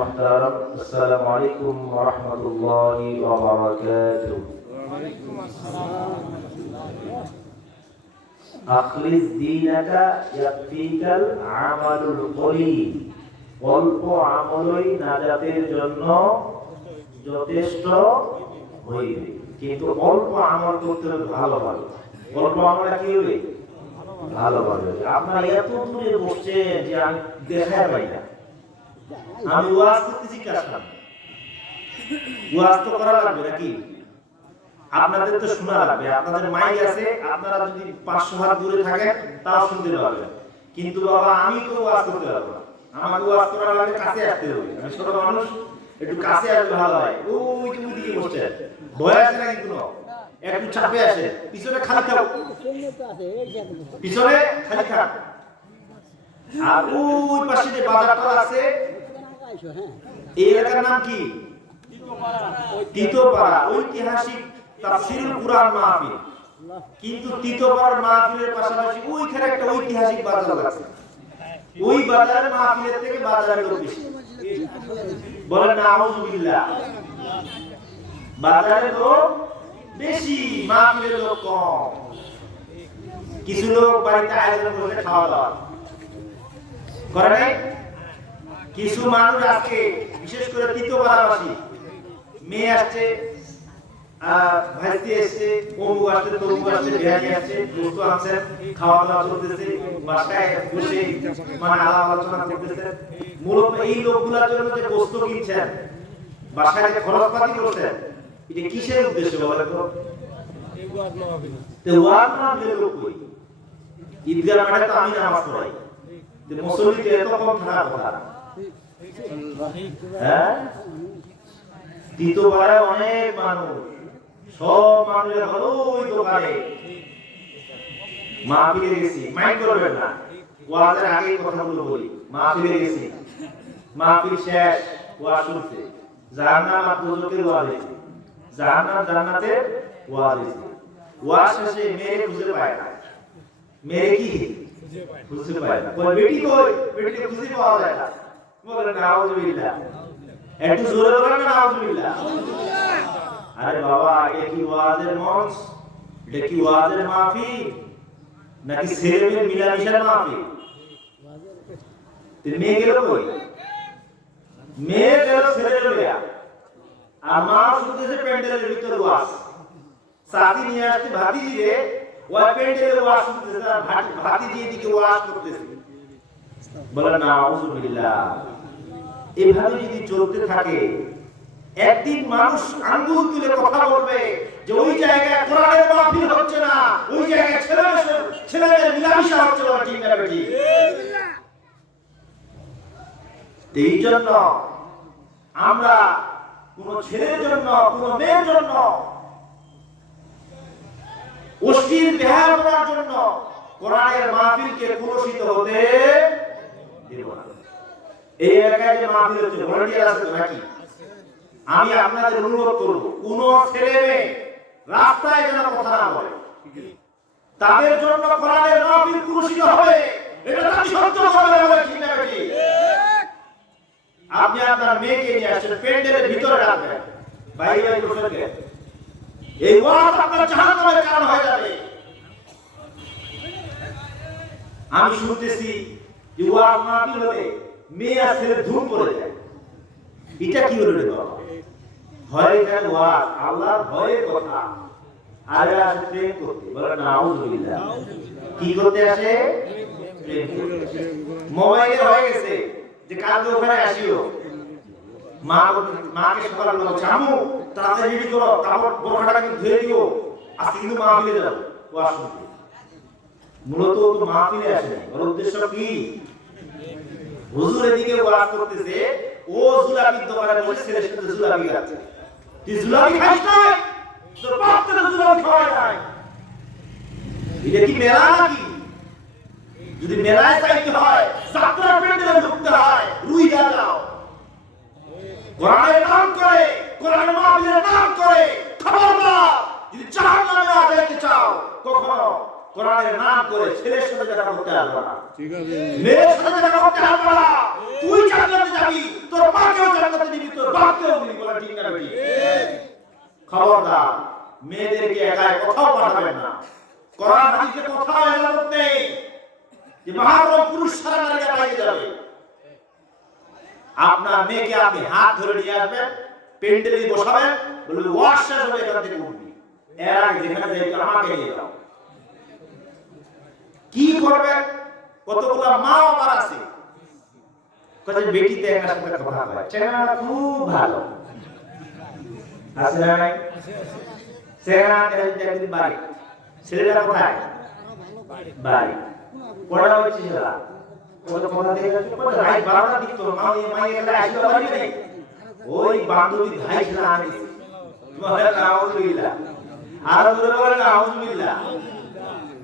السلام عليكم ورحمة الله وبركاته. أخلص دينك يكفيك العمل القليل. অল্প আমলই নাজাতের জন্য যথেষ্ট হইবে, কিন্তু অল্প আমল করতে হবে ভালো ভালো। অল্প আমলটা কি হবে? ভালো ভালো। আপনারা এত দূরে বসছেন যে আমি দেখা পাই না। আমি ওয়াজ করতেছি কার সামনে? ওয়াজ তো করা লাগবে নাকি? আপনাদের তো শোনা লাগবে। আপনাদের মাইক আছে, আপনারা যদি 500 হাত দূরে থাকেন তাও শুনতে পারবেন। কিন্তু বাবা আমি তো ওয়াজ করতে পারবো না। আমাকে ওয়াজ করার লাগে কাছে আসতে হবে। আমি ছোট মানুষ, একটু কাছে আসলে ভালো হয়। ওই যে ওইদিকে বসছে, ভয় আছে নাকি কোনো? একটু চাপে আসে, পিছনে খালি থাক, পিছনে খালি থাক। আর ওই পাশে যে বাজারটা আছে, এই এলাকার নাম কি? তিতোপাড়া। ঐতিহাসিক তাফসীরুল কুরআন মাহফিল। কিন্তু তিতোপাড়ার মাহফিলের পাশাপাশি ওইখানে একটা ঐতিহাসিক বাজার আছে। ওই বাজারের মাহফিলের থেকে বাজারের লোক বেশি। বলেন নাউযুবিল্লাহ। বাজারের লোক বেশি, মাহফিলের লোক কম। কিছু লোক বাড়িতে আয়োজন করে খাওয়া দাওয়া করে নাই। কিছু মানুষ আজকে বিশেষ করে তিতোপাড়াবাসী, মেয়ে আসছে, ভাইস্তি আসছে, অমুক আসছে, তমুক আসছে, বিহারি আসছে, দোস্ত আসছে, খাওয়া দাওয়া চলতেছে, বাসায় বসে মানে আলাপ আলোচনা করতেছে। মূলত এই লোকগুলোর জন্য যে বস্তু কিনছেন, বাসায় যে খরচপাতি করছেন, এটা কিসের উদ্দেশ্য বলেন তো? ওয়াজ মাহফিলের লোক কই? ঈদগাহ মাঠে তো আমি নামাজ পড়াই, মুসল্লি তো এত কম থাকার কথা। হ্যাঁ, তিতোপাড়ায় অনেক মানুষ, সব মানুষের হলো ওই দোকানে। মাহফিলে গেছি, মাইন্ড করবেন না, ওয়াজের আগে কথাগুলো বলি। মাহফিলে গেছি, মাহফিল শেষ, ওয়াজ শুনছে, জাহান্নাম আর দোজখের ওয়াজ হয়েছে, জাহান্নাম জান্নাতের ওয়াজ হয়েছে। ওয়াজ শেষে মেয়ে খুঁজে পায় না। মেয়ে কি খুঁজে পায় না? কই বেটি কই? বেটি খুঁজে পাওয়া যায় না। বলেন নাউযুবিল্লাহ। একটু জোরে বলেন না নাউযুবিল্লাহ। আরে বাবা, এটা কি ওয়াজের মঞ্চ? এটা কি ওয়াজের মাহফিল নাকি ছেলেমেয়ের মিলামিশার মাহফিল? তুমি মেয়ে গেল কই? মেয়ে গেল ছেলের লইয়া, আর মা শুনতেছে প্যান্ডেলের ভিতর ওয়াজ। সাথী নিয়ে আসছে ভাতিজি রে, ওই প্যান্ডেলের ওয়াজ শুনতেছে, তার ভাতিজি এদিকে ওয়াজ করতেছে। বলে নাউযুবিল্লাহ। এভাবে যদি চলতে থাকে, একদিন মানুষ আঙ্গুল তুলে কথা বলবে যে ওই জায়গায় কোরআনের মাহফিল হচ্ছে না, ওই জায়গায় ছেলেমেয়ের মিলামিশা হচ্ছে না। ঠিক না বেটি? এই জন্য আমরা কোন ছেলের জন্য, কোন মেয়ের জন্য, অশ্লীল বেহায়াপনার জন্য কোরআনের মাহফিলকে কলুষিত হতে দেব না। এই এলাকায় যে মাহফিল হচ্ছে, ভলান্টিয়ার আছে নাকি? আমি আপনাদের অনুরোধ করব, কোন ছেলে মেয়ে রাস্তায় যেন কথা না বলে। তাদের জন্য কোরআনের মাহফিল কলুষিত হবে, এটা আমি সহ্য করতে পারবো না। ঠিক না বেটি? আপনি আপনার মেয়েকে নিয়ে আসেন, প্যান্ডেলের ভিতরে রাখবেন, বাইরে বসে থাকেন, এই ওয়াজ আপনার জাহান্নামের কারণ হয়ে যাবে। আমি শুনতেছি যে ওয়াজ মাহফিল হলে মেয়ে আর ছেলে ধুম পড়ে যায়। এটা কি হলো রে বাবা? ভয় যায় ওয়াজ, আল্লাহর ভয়ের কথা। আরে আসে প্রেম করতে। বলে নাউযুবিল্লাহ। কি করতে আসে? প্রেম করতে। মোবাইলে হয়ে গেছে যে কালকে ওখানে আসিও, মাকে সকালে বলছে আম্মু তাড়াতাড়ি রেডি করো, কাপড় বোরখাটা কিন্তু ধুয়ে দিও, আজকে কিন্তু মাহফিলে যাব ওয়াজ শুনতে। মূলত তো মাহফিলে আসে, ওর উদ্দেশ্য কি? হুজুর এদিকে ওয়াজ করতেছে, ও জুলাবি দোকানে বসে ছেলের সাথে জুলাবি খাচ্ছে। তুই জুলাবি খাস না? তোর বাপ তোর জুলাবি খাওয়া যায়। এটা কি মেলা নাকি? যদি মেলায় যাইতে হয়, যাত্রা প্যান্ডেলে ঢুকতে হয়, রুই যাও। কোরআনের নাম করে, কোরআনের মাহফিলের নাম করে, খবরদার, যদি জাহান্নামে না যেতে চাও, কখনো কোরআনের নাম করে ছেলের সাথে দেখা করতে আসবে না। ঠিক আছে? মেয়ের সাথে দেখা করতে আসবে না। তুই জান্নাতে যাবি, তোর মাকেও বাপকেও দিবি, বলে ঠিক না বেটি? খবরদার, মেয়েদেরকে একাই কোথাও পাঠাবেন না। কোরআন হাদিসে কোথাও এলানত নেই যে মহারম পুরুষ ছাড়া নারীরা বাইরে যাবে। আপনার মেয়েকে আপনি হাত ধরে নিয়ে আসবেন, পেন্ডেলে বসাবেন, বলবেন ওয়াশ শেষ হবে এখান থেকে উঠবি, এর আগে যেখানে যাইতো আমাকে নিয়ে যাও। কি করবেন? কতগুলো মা আমার আছে, কত বেটিতে একটা সাথে কথা হয়, চেহারা খুব ভালো আছে না নাই? চেহারা একদিন বাড়ি, ছেলেরা কোথায়? বাড়ি পড়া হয়েছে ছেলেরা কত কথা দিয়ে গেছে, কত রাত 12টা দিক তো মাই এখানে আসতে পারি নাই, ওই বান্ধবী ভাই ছিল আমি বলে নাউজুবিল্লাহ, আর বলে নাউজুবিল্লাহ।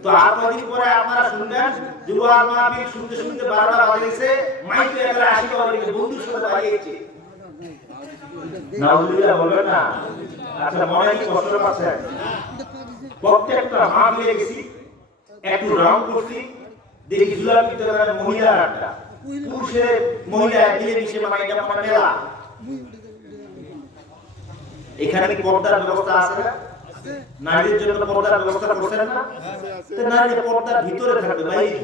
তো আর কদিন পরে আপনারা শুনবেন যুবক মাহফিল শুনতে শুনতে 12টা বাজে, মাইকে এখানে আসতে পারি নাই, বন্ধুর সাথে বাড়িয়েছে। নাউজুবিল্লাহ বলবেন না? আচ্ছা, মনে কি কষ্ট পাচ্ছেন? প্রত্যেকটা মাহফিলে গেছি, একটু রাউন্ড করছি, দেখি জুলার ভিতরে মহিলার আড্ডা, পুরুষের মহিলা মিলেমিশে মাইন্ডা মানে মেলা। এখানে কি পর্দার ব্যবস্থা আছে না? নারীদের জন্য পর্দার ব্যবস্থা করছেন না? তো নারীদের পর্দার ভিতরে থাকবে, বাইরে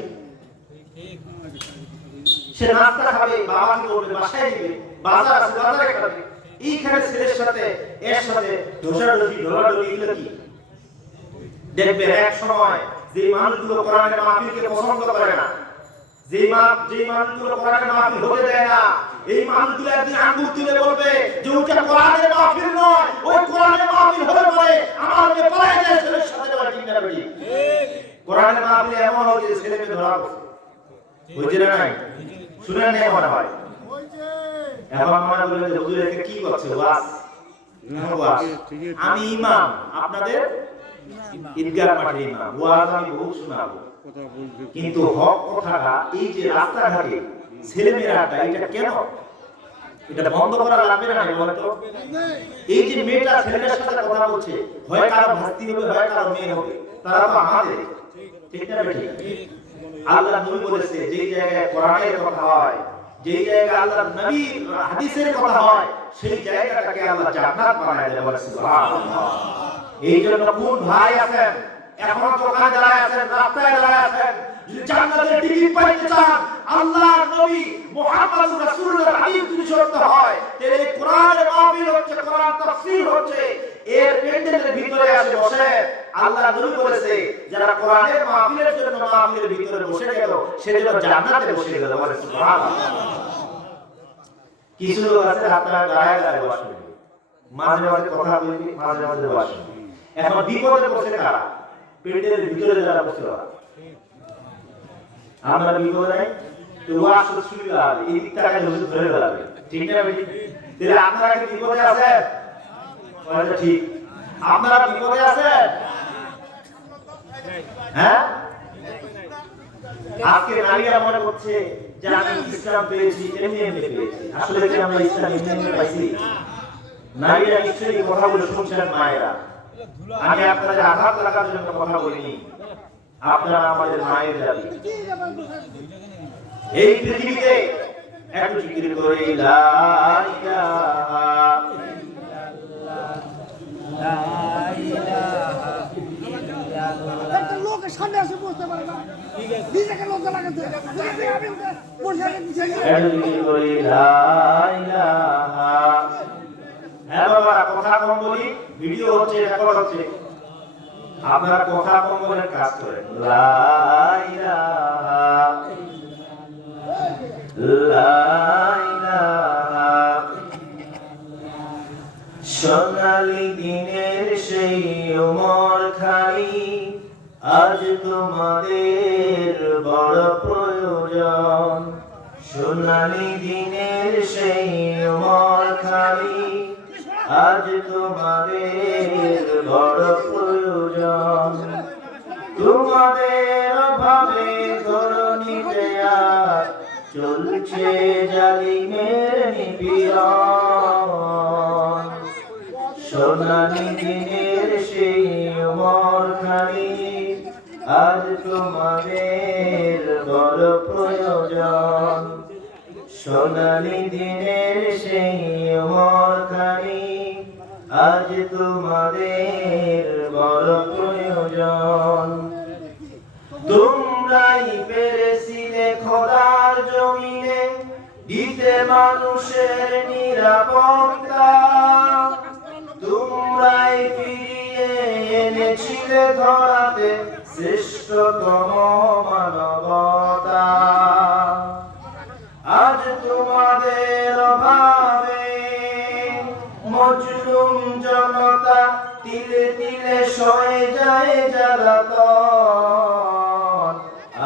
সে নাস্তা খাবে, বাবা কি করবে, বাসায় দিবে, বাজার আছে বাজারে খাবে। এইখানে ছেলের সাথে এর সাথে ঢোসাঢুসি ঢোলাঢুলি এগুলো কি? দেখবে এক সময় যে মানুষগুলো কোরআনের মাহফিলকে পছন্দ করে না, যে মানুষগুলো কোরআনের মাহফিল হতে দেয় না, এই মানুষগুলো একদিন আঙ্গুল তুলে বলবে যে ওইটা কোরআনের মাহফিল নয়, ওই কোরআনের মাহফিল হলে পরে আমার মেয়ে পলায় যায় ছেলের সাথে, যাওয়া ঠিক না বেটি? কোরআনের মাহফিলে এমন হয় যে ছেলে মেয়ে ধরা পড়ছে, বুঝছে না? নাই শুনেন না মনে হয়? এখন মনে বলেন যে হুজুর একে কি করছে, ওয়াজ ওয়াজ। আমি ইমাম, আপনাদের ঈদগাহ মাঠে ইমাম, ওয়াজ আমি বহু শোনাবো, কিন্তু হক কথাটা এই যে রাস্তাঘাটে ছেলেমেয়েরাটা এটা কেন, এটা বন্ধ করা লাগবে না? বলেন তো, এই যে মেয়েটা ছেলের সাথে কথা বলছে, হয় কারো ভাস্তি হবে, হয় কারো মেয়ে হবে, তারা তো আমাদের, ঠিক না বেটি? আল্লাহ নবী বলেছে যে জায়গায় কোরআনের কথা হয়, যে জায়গায় আল্লাহর নবীর হাদিসের কথা হয়, সেই জায়গাটাকে আল্লাহ জান্নাত বানায় দেয়, বলে সুবহানাল্লাহ। এই জন্য কোন ভাই আছেন এখন দোকানে দাঁড়ায় আছেন, রাস্তায় দাঁড়ায় আছেন, যদি জান্নাতের টিকিট পাইতে চান, আল্লাহর নবী মুহাম্মদুর রাসূলুল্লাহর হাদিস যদি শুনতে হয়, তাহলে কোরআনের মাহফিল হচ্ছে, কোরআন তাফসীর হচ্ছে, এর পেন্ডেলের ভিতরে আসে বসে। আল্লাহর নবী বলেছে যারা কোরআনের মাহফিলের জন্য মাহফিলের ভিতরে বসে গেল, সে যেন জান্নাতে বসে গেল, বলে সুবহানাল্লাহ। কিছু লোক আছে আপনারা দাঁড়ায় দাঁড়ায় বসে, মাঝে মাঝে কথা বলবি, মাঝে মাঝে বসে। এখন বিপদে বসে কারা? পেটের ভিতরে যারা বসে, আমরা বিপদে নাই তো ওয়াশ শুরু হবে, এই দিকটা ধরে ফেলাবে, ঠিক না বেটি? তাহলে আপনারা কি বিপদে আছেন? বলে ঠিক, আপনারা বিপদে আছেন? হ্যাঁ, আজকে নারীরা মনে করছে যে আমি ইসলাম পেয়েছি, এমনি এমনি পেয়েছি। আসলে কি আমরা ইসলাম এমনি এমনি পাইছি? নারীরা নিশ্চয়ই কথা বলে শুনছেন মায়েরা, আমি আপনাদের আঘাত লাগার জন্য কথা বলিনি, আপনারা আমাদের মায়ের জাতি। এই পৃথিবীতে একটু জিকির করে লা ইলাহা লা ইলাহা ইল্লাল্লাহ। একটা লোক সামনে এসে বসতে পারে না, নিজেকে লোক লাগাতে আমি বসে দিছি, একটু জিকির করে লা ইলাহা। হ্যাঁ বাবা, কথা কম বলি, ভিডিও হচ্ছে, রেকর্ড হচ্ছে, আপনারা কথা কম বলে কাজ করেন। লা ইলাহা লা ইলাহা। সোনালী দিনের সেই উমর খালি, আজ তোমাদের বড় প্রয়োজন। সোনালী দিনের সেই উমর খালি, আজ তোমাদের বড় প্রয়োজন। তোমাদের অভাবে ধরণীতে আজ চলছে জালিমের নিপীড়ন। সোনালী দিনের সেই উমর খালি, আজ তোমাদের বড় প্রয়োজন। সোনালী দিনের সেই উমর আজ তোমাদের বড় প্রয়োজন। তোমরাই পেরেছিলে খোদার জমিনে দিতে মানুষের নিরাপত্তা, তোমরাই ফিরিয়ে এনেছিলে ধরাতে শ্রেষ্ঠতম মানবতা। আজ তোমাদের অভাবে মজলুম জনতা তিলে তিলে সয়ে যায় জ্বালাতন।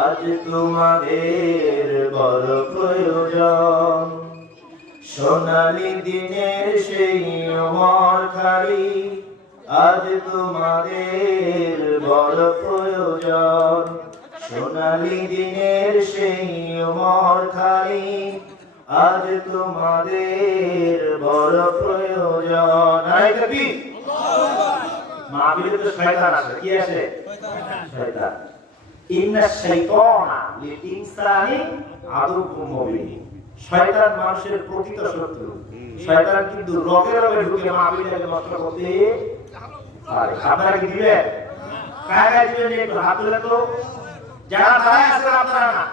আজ তোমাদের বড় প্রয়োজন। সোনালী দিনের সেই অমর খাড়ি, আজ তোমাদের বড় প্রয়োজন। সোনালী দিনের সেই অমর খাড়ি, আজ তোমাদের বড় প্রয়োজন। মাহফিলে তো শয়তান আছে, কি আছে? শয়তান। ইন্না শাইতানা লিল ইনসানি আদুউম মুবিন। শয়তান মানুষের প্রকৃত শত্রু। শয়তান কিন্তু রগে রগে ঢুকে মাহফিলে নষ্ট করতে পারে। আপনারা কি দিবেন? কায় কায় দিবেন একটু হাত তুলে তো। যারা দাঁড়ায় আছে আপনারা না,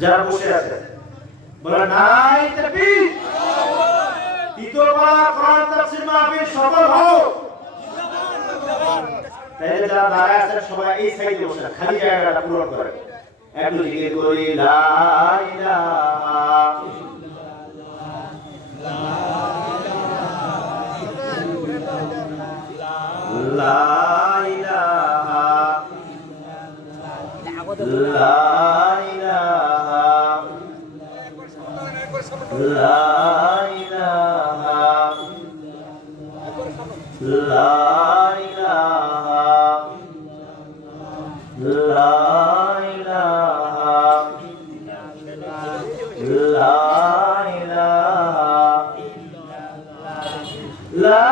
যারা বসে আছে বলে নাই তাকবীর। তৃতীয়বার কোরআন তাফসীর মাহফিল সফল হোক। তাহলে যারা দাঁড়ায় আছেন সবাই এই সাইডে বসে খালি জায়গাটা পূরণ করে। একটু জিকির করি লা ইলাহা লা ইলাহা লা ইলাহা লা ইলাহা লা ইলাহা লা ইলাহা লা ইলাহা লা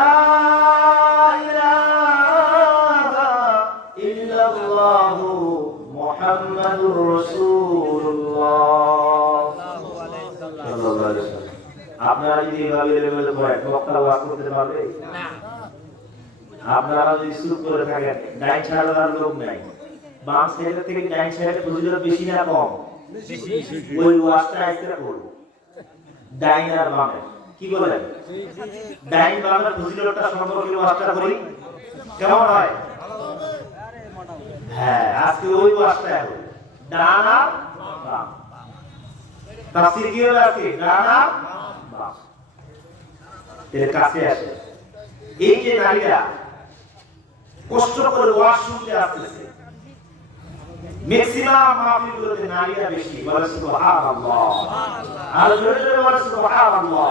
ইলাহা ইল্লাল্লাহু মুহাম্মাদুর রাসূলুল্লাহ সাল্লাল্লাহু আলাইহি ওয়াসাল্লাম। আপনারা যদি এভাবে লেভেলে পড়েন বক্তা ওয়াজ করতে পারবে না। আপনারা যদি চুপ করে থাকেন, ডাইন ছাড়ার লোক নাই, বাম সাইড থেকে ডাইন সাইডে ফজিলত বেশি না কম? ওই ওয়াজটা আজকে করব। ডাইন আর বামে কি বলেন? ডাইন বামের ফজিলতটা সম্পর্কে ওয়াজটা করি, কেমন হয়? হ্যাঁ, আজকে ওই ওয়াজটা হবে ডান আর বাম। তাফসীর কি হবে আজকে? ডান আর বাম। এর কাছে আসে। এই যে নারীরা কষ্ট করে ওয়াজ শুনতে আসতেছে, ম্যাক্সিমাম মাহফিলগুলোতে নারীরা বেশি। বলে সুবহানাল্লাহ, আর জোরে জোরে বলে সুবহানাল্লাহ।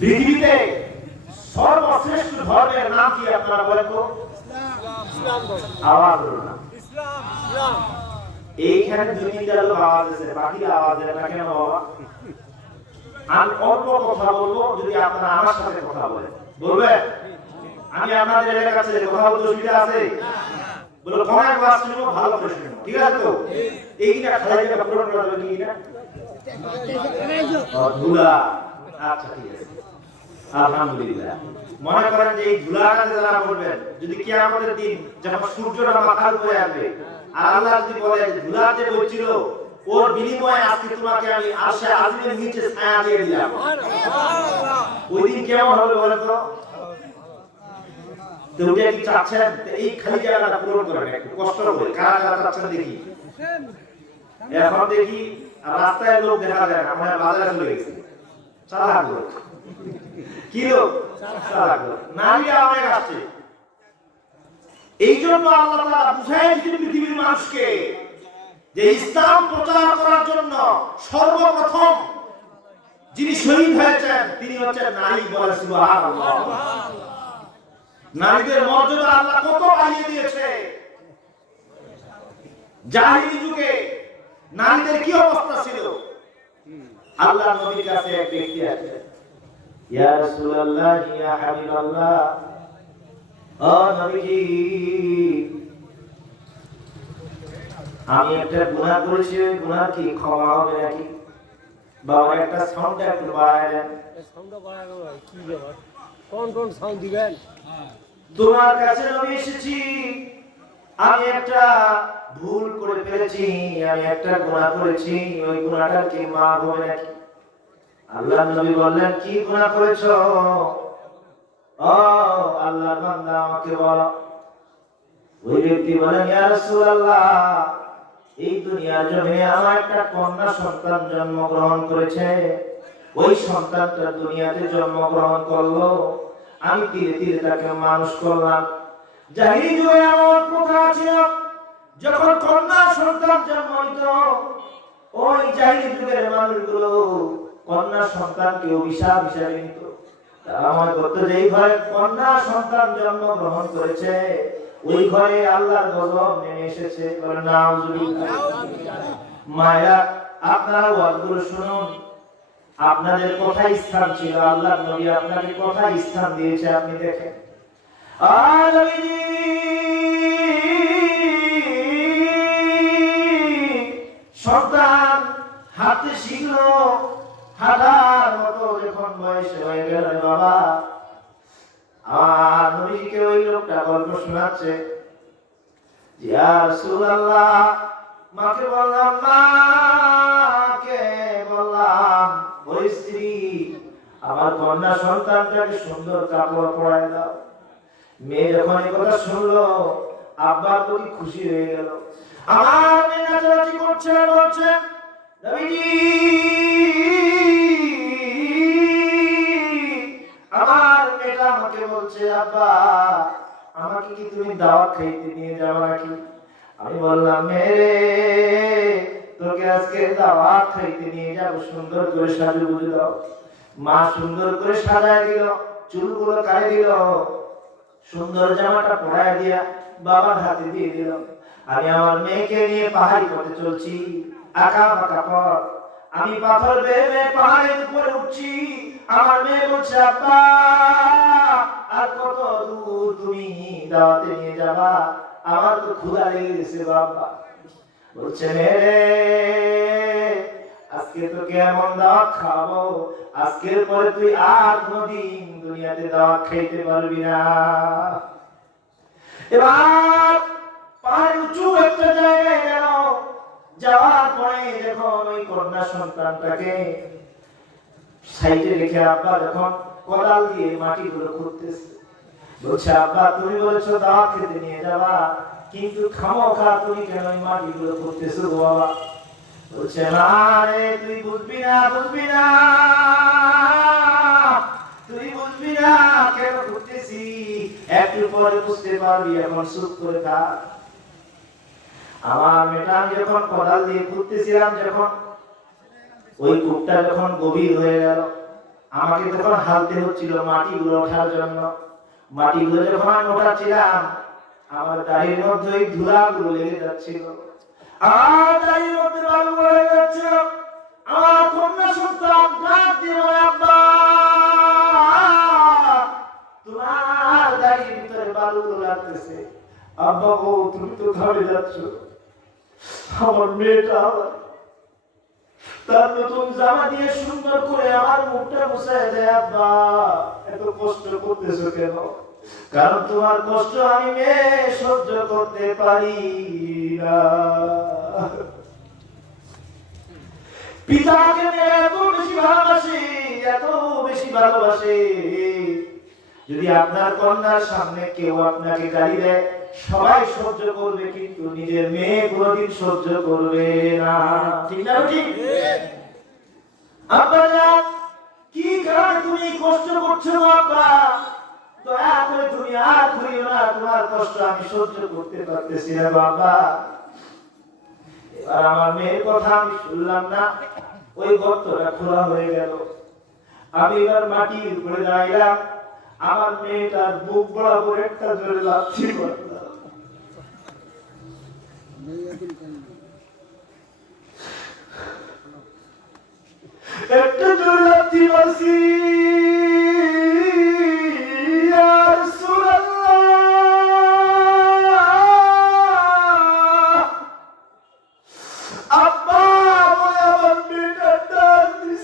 পৃথিবীতে সর্বশ্রেষ্ঠ ধর্মের নাম কি আপনারা বলেন তো? ইসলাম। আওয়াজ হলো না। ইসলাম। এইখানে দুই তিনটা লোক আওয়াজ আছে, বাকি আওয়াজ দেয় না কেন বাবা? আমি অল্প কথা বলবো, যদি আপনারা আমার সাথে কথা বলেন। বলবেন? আমি আপনাদের এলাকার কাছে কথা বলতে অসুবিধা আছে? বলো কোরআন ওয়াজ শুনবো, ভালো করে শুনবো, ঠিক আছে তো? এইটা খালি জায়গা পূরণ করা যাবে কি না? ধুলা। আচ্ছা ঠিক আছে, আলহামদুলিল্লাহ। মনে করেন যে এই ধুলাটা যারা বলবেন, যদি কিয়ামতের দিন যখন সূর্যটা মাথার উপরে আসবে আর আল্লাহ যদি বলে ধুলা যে বলছিল ওর বিনিময়ে আজকে তোমাকে আমি আরশে আজিমের নিচে ছায়া দিয়ে দিলাম, ওই দিন কেমন হবে বলেন তো? তো ওটা কি চাচ্ছেন? এই খালি জায়গাটা পূরণ করেন, একটু কষ্ট করে। কারা কারা চাচ্ছেন দেখি? এখন দেখি রাস্তায় লোক দেখা যায় না, আমরা বাজারে চলে গেছি। চালাক লোক। কি লোক? চালাক লোক। নারীরা অনেক আসছে। এই জন্য আল্লাহ তাআলা বুঝাই দিয়েছেন পৃথিবীর মানুষকে যে ইসলাম প্রচার করার জন্য সর্বপ্রথম যিনি শহীদ হয়েছেন তিনি হচ্ছেন নারী। বলে সুবহানাল্লাহ। নারীদের মর্যাদা আল্লাহ কত বাড়িয়ে দিয়েছে। জাহিলি যুগে নারীদের কি অবস্থা ছিল? আল্লাহর নবীর কাছে এক ব্যক্তি আসে, ইয়া রাসূলুল্লাহ, ইয়া হাবিবাল্লাহ, ও নবীজি, আমি একটা গুনাহ করেছি, ওই গুনাহ কি ক্ষমা হবে নাকি? বাবা একটা সাউন্ড একটু বাড়ায় দেন। সাউন্ডটা বাড়ানো হয় কি ব্যাপার? কোন সাউন্ড দিবেন? তোমার কাছে নবী এসেছি, আমি একটা ভুল করে ফেলেছি, আমি একটা গুনাহ করেছি, ওই গুনাহটার কি মাফ হবে নাকি? আল্লাহর নবী বললেন, কি গুনাহ করেছো? ও আল্লাহর বান্দা, আমাকে বলো। ওই ব্যক্তি বলেন, ইয়া রাসূলুল্লাহ, এই দুনিয়ার জমিনে আমার একটা কন্যা সন্তান জন্মগ্রহণ করেছে। ওই সন্তানটা দুনিয়াতে জন্মগ্রহণ করলো, আমি ধীরে ধীরে তাকে মানুষ করলাম। জাহিলি যুগে এমন প্রথা ছিল, যখন কন্যা সন্তান জন্ম নিত, ওই জাহিলি যুগের মানুষগুলো কন্যা সন্তানকে অভিশাপ হিসাবে নিত। তারা মনে করতো যে এই ঘরে কন্যা সন্তান জন্মগ্রহণ করেছে, ওই ঘরে আল্লাহর গজব নেমে এসেছে। বলে নাউজুবিল্লাহ। মায়েরা, আপনারা ওয়াজগুলো শুনুন। আপনাদের কোথায় স্থান ছিল? আল্লাহর নবী আপনাকে কোথায় স্থান দিয়েছে আপনি দেখেন। সন্তান হাতে শিখলো, হাঁটার মতো যখন বয়স হয়ে গেল, বাবা আমার নবীকে ওই লোকটা গল্প শোনাচ্ছে। ইয়া রাসূলুল্লাহ, মাকে বললাম, ওই স্ত্রী, আমার কন্যা সন্তানটাকে সুন্দর কাপড় পরায় দাও। মেয়ে যখন এই কথা শুনলো, আব্বা খুবই খুশি হয়ে গেল। আমার মেয়ে নাচানাচি করছে, বলছে, নবীজি, আমার মেয়েটা আমাকে বলছে, আব্বা আমাকে কি তুমি দাওয়াত খাইতে নিয়ে যাও নাকি? আমি বললাম, মেয়ে তোকে আজকে দাওয়াত খাইতে নিয়ে যাব, সুন্দর করে সাজু গুজু দাও। মা সুন্দর করে সাজায় দিল, চুলগুলো কাটে দিল, সুন্দর জামাটা পরায় দিয়া বাবার হাতে দিয়ে দিল। আমি আমার মেয়েকে নিয়ে পাহাড়ি পথে চলছি, আঁকা বাঁকা পথ। আমি পাথর বেয়ে পাহাড়ের উপরে উঠছি। আমার মেয়ে বলছে, আব্বা আর কত দূর তুমি দাওয়াতে নিয়ে যাবা? আমার তো ক্ষুধা লেগে গেছে বাবা। বলছে, মেয়ে আজকে তো কেমন দাওয়াত খাবো, আজকের পরে তুই আর কোনদিন দুনিয়াতে দাওয়াত খাইতে পারবি না। এবার পাহাড় উঁচু একটা জায়গায় গেল, যাওয়ার পরে যখন ওই কন্যা সন্তানটাকে সাইডে রেখে আব্বা যখন কোদাল দিয়ে মাটিগুলো খুঁড়তেছে, বলছে, আব্বা তুমি বলেছো দাওয়াত খেতে নিয়ে যাবা, কিন্তু খামোখা তুমি কেন এই মাটিগুলো খুঁড়তেছো বাবা? বলছে, না রে, তুই বুঝবি না, বুঝবি না, তুই বুঝবি না কেন খুঁড়তেছি, একটু পরে বুঝতে পারবি, এখন চুপ করে থাক। আমার মেয়েটা যখন কোদাল দিয়ে খুঁড়তেছিলাম, যখন ওই কূপটা যখন গভীর হয়ে গেল, আমাকে তখন হালতে হচ্ছিল মাটিগুলো ওঠার জন্য। মাটিগুলো যখন আমি ওঠাচ্ছিলাম, আমার দাড়ির মধ্যে ওই ধুলাগুলো লেগে যাচ্ছিল, আমার দাড়ির মধ্যে বালুগুলো লেগে যাচ্ছিল। আমার কন্যা সন্তান ডাক দিয়ে বলে, আব্বা তোমার দাড়ির ভিতরে বালুগুলো লাগতেছে। আব্বা গো, তুমি তো ঘরে যাচ্ছ, আমার মেয়েটা তার নতুন জামা দিয়ে সুন্দর করে আমার মুখটা মুছায় দেয়। আব্বা এত কষ্ট করতেছো কেন? কারণ তোমার কষ্ট আমি মেয়ে সহ্য করতে পারি না। পিতাকে মেয়ে এত বেশি ভালোবাসে, এত বেশি ভালোবাসে, যদি আপনার কন্যার সামনে কেউ আপনাকে গালি দেয়, সবাই সহ্য করবে, কিন্তু নিজের মেয়ে কোনদিন সহ্য করবে না। ঠিক না? ঠিক। আব্বা জান, কি কারণে তুমি কষ্ট করছো আব্বা? দয়া করে তুমি আর করিও না, তোমার কষ্ট আমি সহ্য করতে পারতেছি না বাবা। এবার আমার মেয়ের কথা আমি শুনলাম না, ওই গর্তটা খোলা হয়ে গেল। আমি এবার মাটির উপরে দাঁড়াইলাম, আমার মেয়েটার বুক বরাবর একটা জোরে লাথি মারলাম। একটা জোরে লাথি মারছি। আব্বা বলে আমার মেয়েটা ডাক দিছে।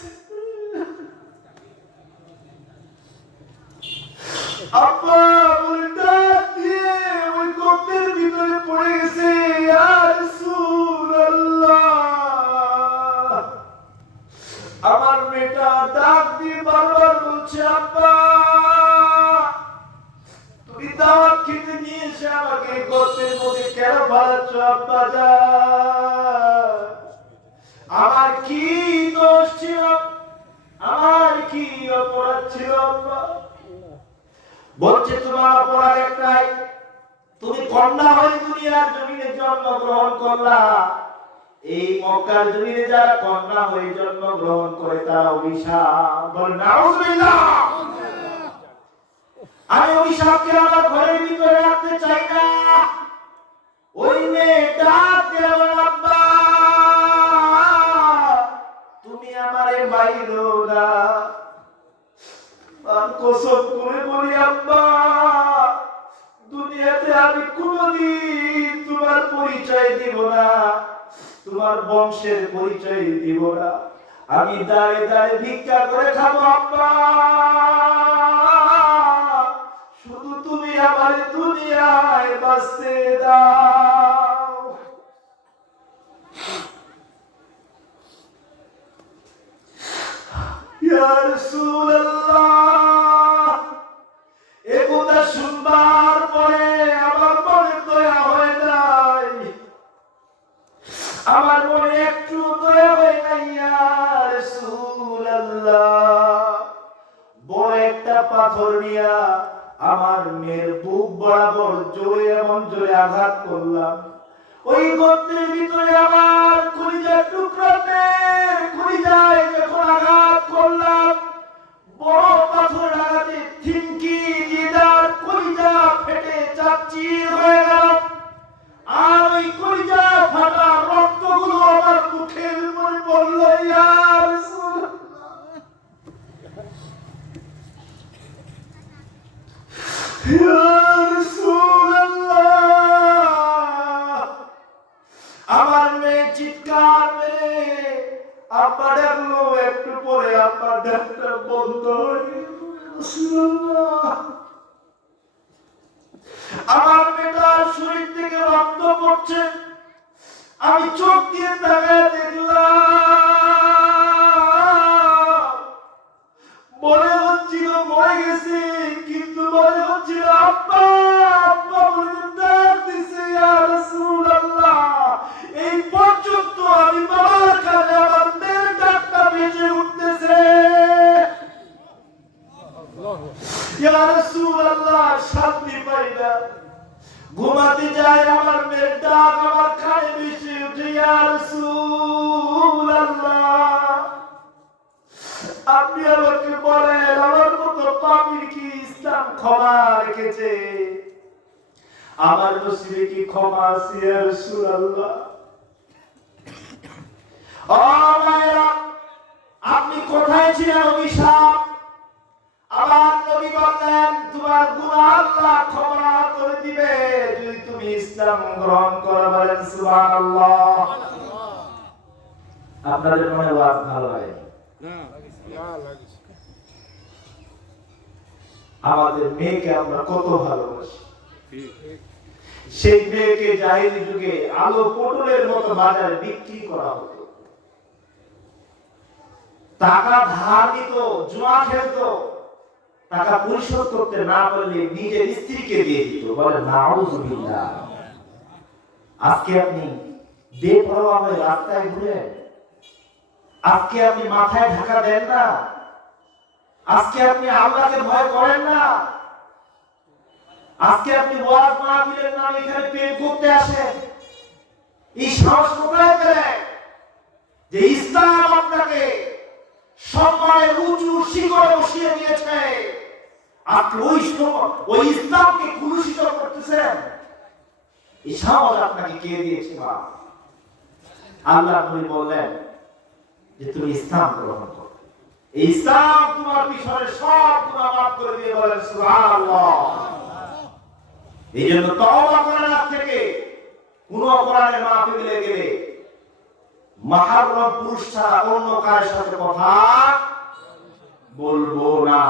আমার মেয়েটা ডাক দিয়ে বারবার বলছে, আব্বা তুমি দাওয়াত খেতে নিয়ে এসে আমাকে গর্তের মধ্যে কেন ফালাচ্ছ আব্বা জান? আমার কি দোষ ছিল, আমার কি অপরাধ ছিল আব্বা? বলছে তোমার অপরাধ একটাই, তুমি কন্যা হয়ে দুনিয়ার জমিনে জন্মগ্রহণ করলা। এই মক্কার জমিনে যারা কন্যা হয়ে জন্মগ্রহণ করে তারা অভিশাপ। বল নাউজুবিল্লাহ। আমি অভিশাপকে আমার ঘরের ভিতরে রাখতে চাই না। ওই মেয়ে ডাক দিয়ে বলে, আব্বা তুমি আমারে মাইরো না। আর কসম করে বলি আব্বা, দুনিয়াতে আমি কোনদিন তোমার পরিচয় দিব না, তোমার বংশের পরিচয় দিব না। আমি দাঁড়ে দাঁড়ে ভিক্ষা করে খাবো আব্বা, শুধু তুমি আমার দুনিয়ায় বাঁচতে দাও। ইয়া রাসূলুল্লাহ, এ কথা শুনবার পরে আমার মনে দয়া হয় নাই, আমার মনে একটু দয়া হয় নাই। ইয়া রাসূলুল্লাহ, বড় একটা পাথর নিয়া আমার মেয়ের বুক বরাবর জোরে এমন জোরে আঘাত করলাম, ওই গর্তের ভিতরে আমার কলিজার টুকরাতে কলিজায় যখন আঘাত করলাম, বড় পাথর আঘাতে থিমকি দিদার কলিজা ফেটে চাকচির হয়ে গেল। আর ওই কলিজা ফাটা রক্তগুলো আমার মুখের উপরে পড়ল। ইয়া রাসূলুল্লাহ, ইয়া রাসূলুল্লাহ, আমার মেয়ে চিৎকার মেরে আব্বা ডাকলো। একটু পরে আব্বা ডাকটা বন্ধ হয়ে গেল। রাসূলুল্লাহ, আমার মেয়েটার শরীর থেকে রক্ত পড়ছে। আমি চোখ দিয়ে তাকায় দেখলাম, মনে হচ্ছিল মরে গেছে, কিন্তু মনে হচ্ছিল আব্বা আব্বা বলে ডাক দিছে। ইয়া রাসূলুল্লাহ, এই পর্যন্ত আমি বাবার কানে আমার মেয়ের ডাকটা ভেসে উঠতেছে। ইয়া রাসূলুল্লাহ, শান্তি পাই না, ঘুমাতে যাই আমার মেয়ের ডাক আমার কানে ভেসে উঠে। ইয়া রাসূলুল্লাহ, আপনি আমাকে বলেন আমার মতো পাপীর কি ইসলাম ক্ষমা রেখেছে? আমার নসিবে কি ক্ষমা আছে? ইয়া রাসূলুল্লাহ, ও মায়েরা, আপনি কোথায় ছিলেন অভিশাপ? আমার নবী বললেন তোমার গুনাহ আল্লাহ ক্ষমা করে দিবে যদি তুমি ইসলাম গ্রহণ করো। বলেন সুবহানাল্লাহ। আপনাদের মনে ওয়াজ ভালো হয়? আমাদের মেয়েকে আমরা কত ভালোবাসি। সেই মেয়েকে জাহিলি যুগে আলো পটলের মতো বাজারে বিক্রি করা হতো, টাকা ধার দিত, জুয়া খেলতো, টাকা পরিশোধ করতে না পারলে নিজের স্ত্রীকে দিয়ে দিত। বলে নাউজুবিল্লাহ। আজকে আপনি বেপরোয়া হয়ে রাস্তায় ঘুরেন, আজকে আপনি মাথায় ঢাকা দেন না, আজকে আপনি আল্লাহকে ভয় করেন না, আজকে আপনি ওয়াজ মাহফিলের নামে এখানে প্রেম করতে আসেন। এই সাহস কোথায় পেলেন যে ইসলাম আপনাকে সম্মানের উঁচু শিখরে বসিয়ে দিয়েছে, আপনি ওই ইসলামকে কুলুষিত করতেছেন? এই সাহস আপনাকে কে দিয়েছে? মা আল্লাহ নবী বললেন যে তুমি ইসলাম গ্রহণ করো, এই ইসলাম তোমার পিছনে সব গুনাহ মাফ করে দিয়ে। বলেন সুবহানাল্লাহ। এই জন্য তওবা করার আগ থেকে কোন অপরাধে মাহফিলে গেলে মাহরম পুরুষ ছাড়া অন্য কারোর সাথে কথা বলবো না।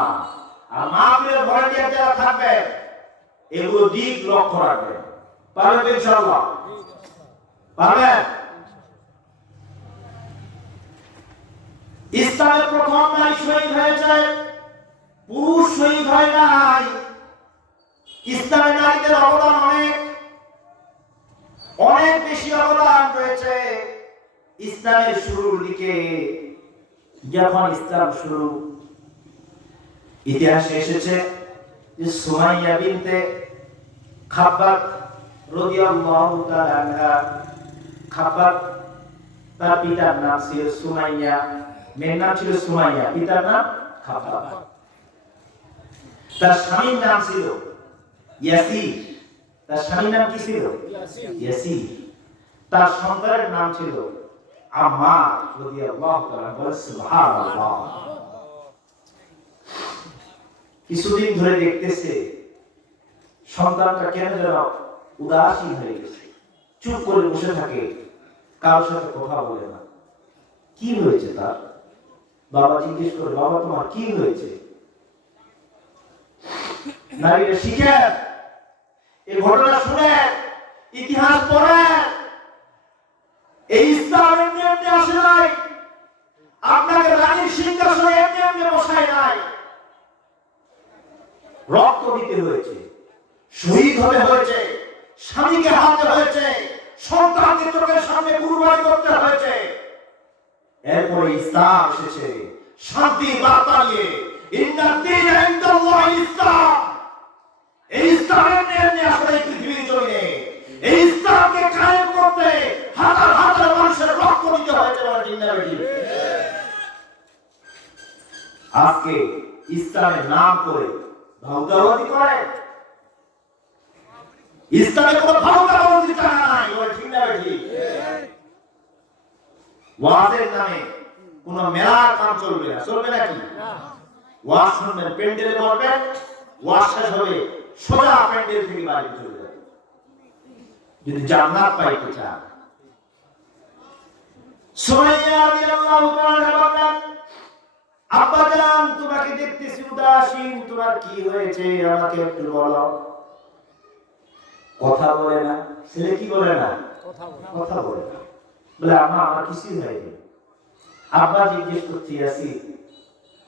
আর মাহফিলে ভলান্টিয়ার যারা থাকবে এগুলো দিক লক্ষ্য রাখবেন। পারবেন ইনশাআল্লাহ? পারবেন? ইসলামের প্রথম নারী শহীদ হয়েছে, পুরুষ শহীদ হয় নাই। ইসলামে নারীদের অবদান অনেক অনেক বেশি অবদান রয়েছে। ইসলামের শুরুর দিকে যখন ইসলাম শুরু, ইতিহাসে এসেছে যে সুমাইয়া বিনতে খাব্বাব রাদিয়াল্লাহু তাআলা আনহা, খাব্বাব তার পিতার নাম ছিল সুমাইয়া, মেয়ের নাম ছিল সুমাইয়া, পিতার নাম খাব্বাব। তার স্বামীর নাম ছিল ইয়াসির। তার স্বামীর নাম কি ছিল? ইয়াসির। তার সন্তানের নাম ছিল আম্মার রাদিয়াল্লাহু তাআলা আনহু। সুবহানাল্লাহ। কিছুদিন ধরে দেখতেছে সন্তানটা কেন যেন উদাসীন হয়ে গেছে, চুপ করে বসে থাকে, কারোর সাথে কথা বলে না। কি হয়েছে তার? বাবা জিজ্ঞেস করে, বাবা তোমার কি হয়েছে? নারীরা শিখেন, এই ঘটনা শুনে, ইতিহাস পড়ে। এই ইসলাম এমনি এমনি আসে নাই, আপনাকে রানীর সিংহাসনে এমনি এমনি বসায় নাই। রক্ত দিতে হয়েছে, শহীদ হতে হয়েছে, স্বামীকে হারাতে হয়েছে, সন্তানকে চোখের সামনে কুরবানি করতে হয়েছে। এরপরে ইসলাম এসেছে শান্তি বার্তা নিয়ে। ইন্না দীন ইনদাল্লাহ ইসলাম। এই ইসলামের নিয়ে আসলে পৃথিবীর জমিনে এই ইসলামকে কায়েম করতে হাজার হাজার মানুষের রক্ত দিতে হয়েছে। আজকে ইসলামের নাম করে ভাউতাবাদী করে। ইসলামে কোনো ভাউতাবাদী নাই, ঠিক না ঠিক? ওয়াজের নামে কোন মেলার কাম চলবে না, চলবে নাকি? ওয়াজ শুনবেন, প্যান্ডেলে বলবেন, ওয়াজ শেষ হবে, সোজা প্যান্ডেল থেকে বাড়ি চলে যাবে। যদি জান্নাত পাইতে চান, সুমাইয়া রাদিয়াল্লাহু তাআলা বলেন, আব্বা জান তোমাকে দেখতেছি উদাসীন, তোমার কি হয়েছে আমাকে একটু বলো। কথা বলে না, ছেলে কি বলে না? কথা বলে না। বলে আম্মা আমার কিছুই হয়নি। আব্বা জিজ্ঞেস করতে আসি,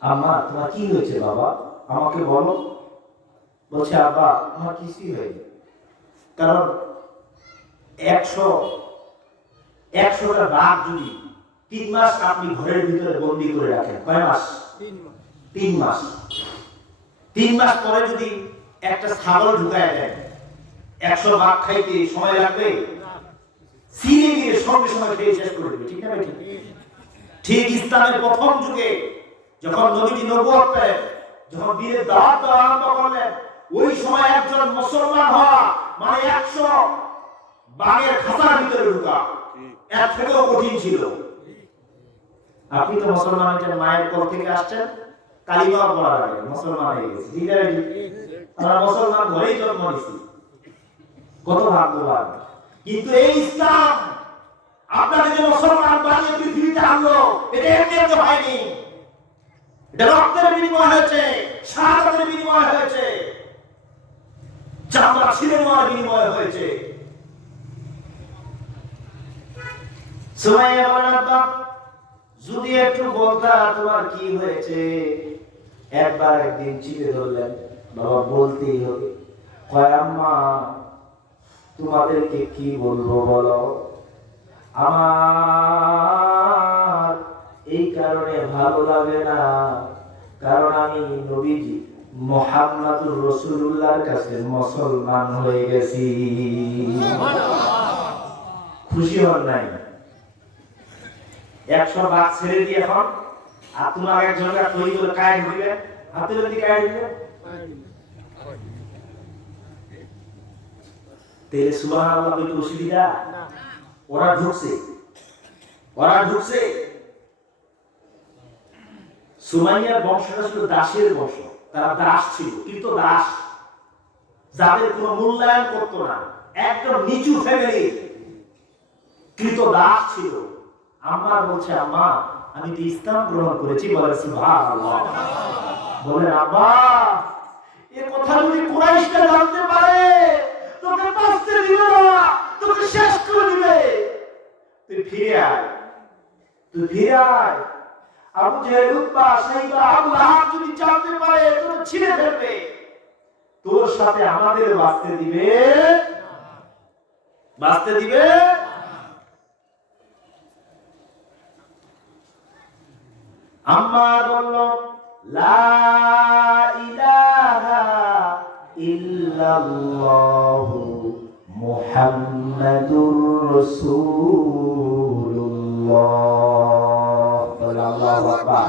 আম্মা তোমার কি হয়েছে বাবা, আমাকে বলো। বলছে আব্বা আমার কিছুই হয়নি। কারণ 100টা বাঘ যদি 3 মাস আপনি ঘরের ভিতরে বন্দী করে রাখেন, কয় মাস? 3 মাস। 3 মাস পরে যদি একটা ছাগল ঢুকায় দেন, 100 বাঘ খাইতে সময় লাগবে? সিনে গিয়ে সঙ্গে সঙ্গে খেয়ে শেষ করে দেবে, ঠিক না ভাই? ঠিক ইসলামের প্রথম যুগে যখন নবীজি নবুয়ত পেলেন, যখন দিনের দাওয়াত দেওয়া আরম্ভ করলেন, ওই সময় একজন মুসলমান হওয়া মানে 100 বাঘের খাঁচার ভিতরে ঢোকা, এর থেকেও কঠিন ছিল। আপনি তো মুসলমান হয়েছেন, মায়ের কোল থেকে আসছেন, কালিমা পড়ার আগে মুসলমান হয়ে গেছে, ঠিক আছে? আমরা মুসলমান ঘরেই জন্ম নিয়েছি, কত ভাগ্যবান। কিন্তু এই ইসলাম আপনাকে যে মুসলমান বানিয়ে পৃথিবীতে আনলো, এটা এমনি এমনি হয়নি। এটা রক্তের বিনিময় হয়েছে, শাহাদাতের বিনিময় হয়েছে, চামড়া ছিঁড়ে নেওয়ার বিনিময় হয়েছে। সুমাইয়া বলেন, আব্বা যদি একটু বলতা তোমার কি হয়েছে। একবার একদিন চিপে ধরলেন, বাবা বলতেই হবে। কয় আম্মা তোমাদেরকে কি বলবো বলো, আমার এই কারণে ভালো লাগে না, কারণ আমি নবীজি মুহাম্মাদুর রাসূলুল্লাহর কাছে মুসলমান হয়ে গেছি। খুশি হন নাই? 100 বাঘ ছেড়ে দিয়ে এখন আর তোমার একজনকে তৈরি করে কায়েম দিবে, হাতে যদি কায়েম দিবে তেলে সুবহানাল্লাহ বলতে অসুবিধা? ওরা ঢুকছে। সুমাইয়ার বংশটা ছিল দাসের বংশ, তারা দাস ছিল, কিন্তু দাস যাদের কোনো মূল্যায়ন করতো না, একদম নিচু ফ্যামিলি, কৃত দাস ছিল। আম্মা বলছে, আম্মা আমি তো ইসলাম গ্রহণ করেছি। বলে সুবহানাল্লাহ। বলেন আব্বা এই কথা যদি কুরাইশরা জানতে পারে তোকে বাঁচতে দিবে না, তোকে শেষ করে দিবে। তুই ফিরে আয়। আবু জেহেল, উতবা, সাইবা, আবু লাহাব যদি জানতে পারে তোর ছিঁড়ে ফেলবে। তোর সাথে আমাদের বাঁচতে দিবে বাঁচতে দিবে। আম্মা বলল লা ইলাহা ইল্লাল্লাহু মুহাম্মাদুর রাসূলুল্লাহ। আল্লাহু আকবার,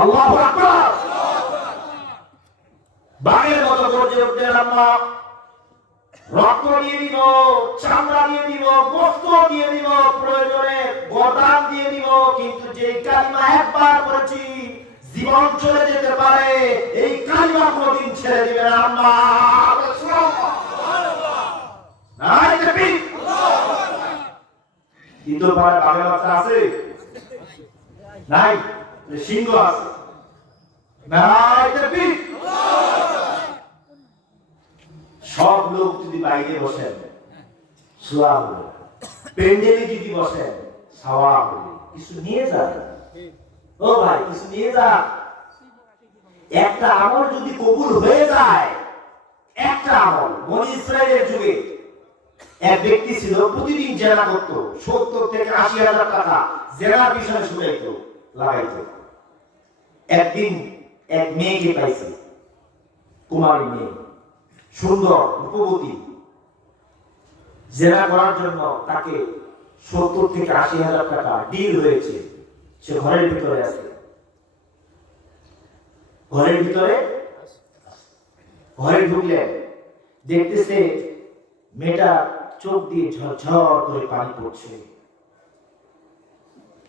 আল্লাহু আকবার। বাঘের মতো গর্জে উঠলেন আম্মা। রক্ত দিয়ে দিব, চামড়া দিয়ে দিব, গোশত দিয়ে দিব, প্রয়োজনে গর্দান দিয়ে দিব, কিন্তু যে কালিমা একবার বলেছি জীবন চলে যেতে পারে, এই কালিমা কোনদিন ছেড়ে দিবে না আম্মা। নাই তাকবীর। দ্বিতীয় পাড়ায় বাঘের বাচ্চা আছে নাই? সিংহ আছে নাই? তাকবীর। সব লোক যদি বাইরে বসেন সওয়াব, পেন্ডেলে যদি বসেন সওয়াব, কিছু নিয়ে যান। ও ভাই কিছু নিয়ে যা। একটা আমল যদি কবুল হয়ে যায়, একটা আমল। বনি ইসরাইলের যুগে এক ব্যক্তি ছিল, প্রতিদিন জেনা করত, 70 থেকে 80,000 টাকা জেনার পিছনে ছুটাইতো, লাগাইতো। একদিন এক মেয়েকে পাইছে, কুমারী মেয়ে, সুন্দর রূপবতী। জেনা করার জন্য তাকে 70 থেকে 80,000 টাকা ডিল হয়েছে। সে ঘরের ভিতরে আছে, ঘরে ঢুকলে দেখতেছে মেয়েটা চোখ দিয়ে ঝরঝর করে পানি পড়ছে।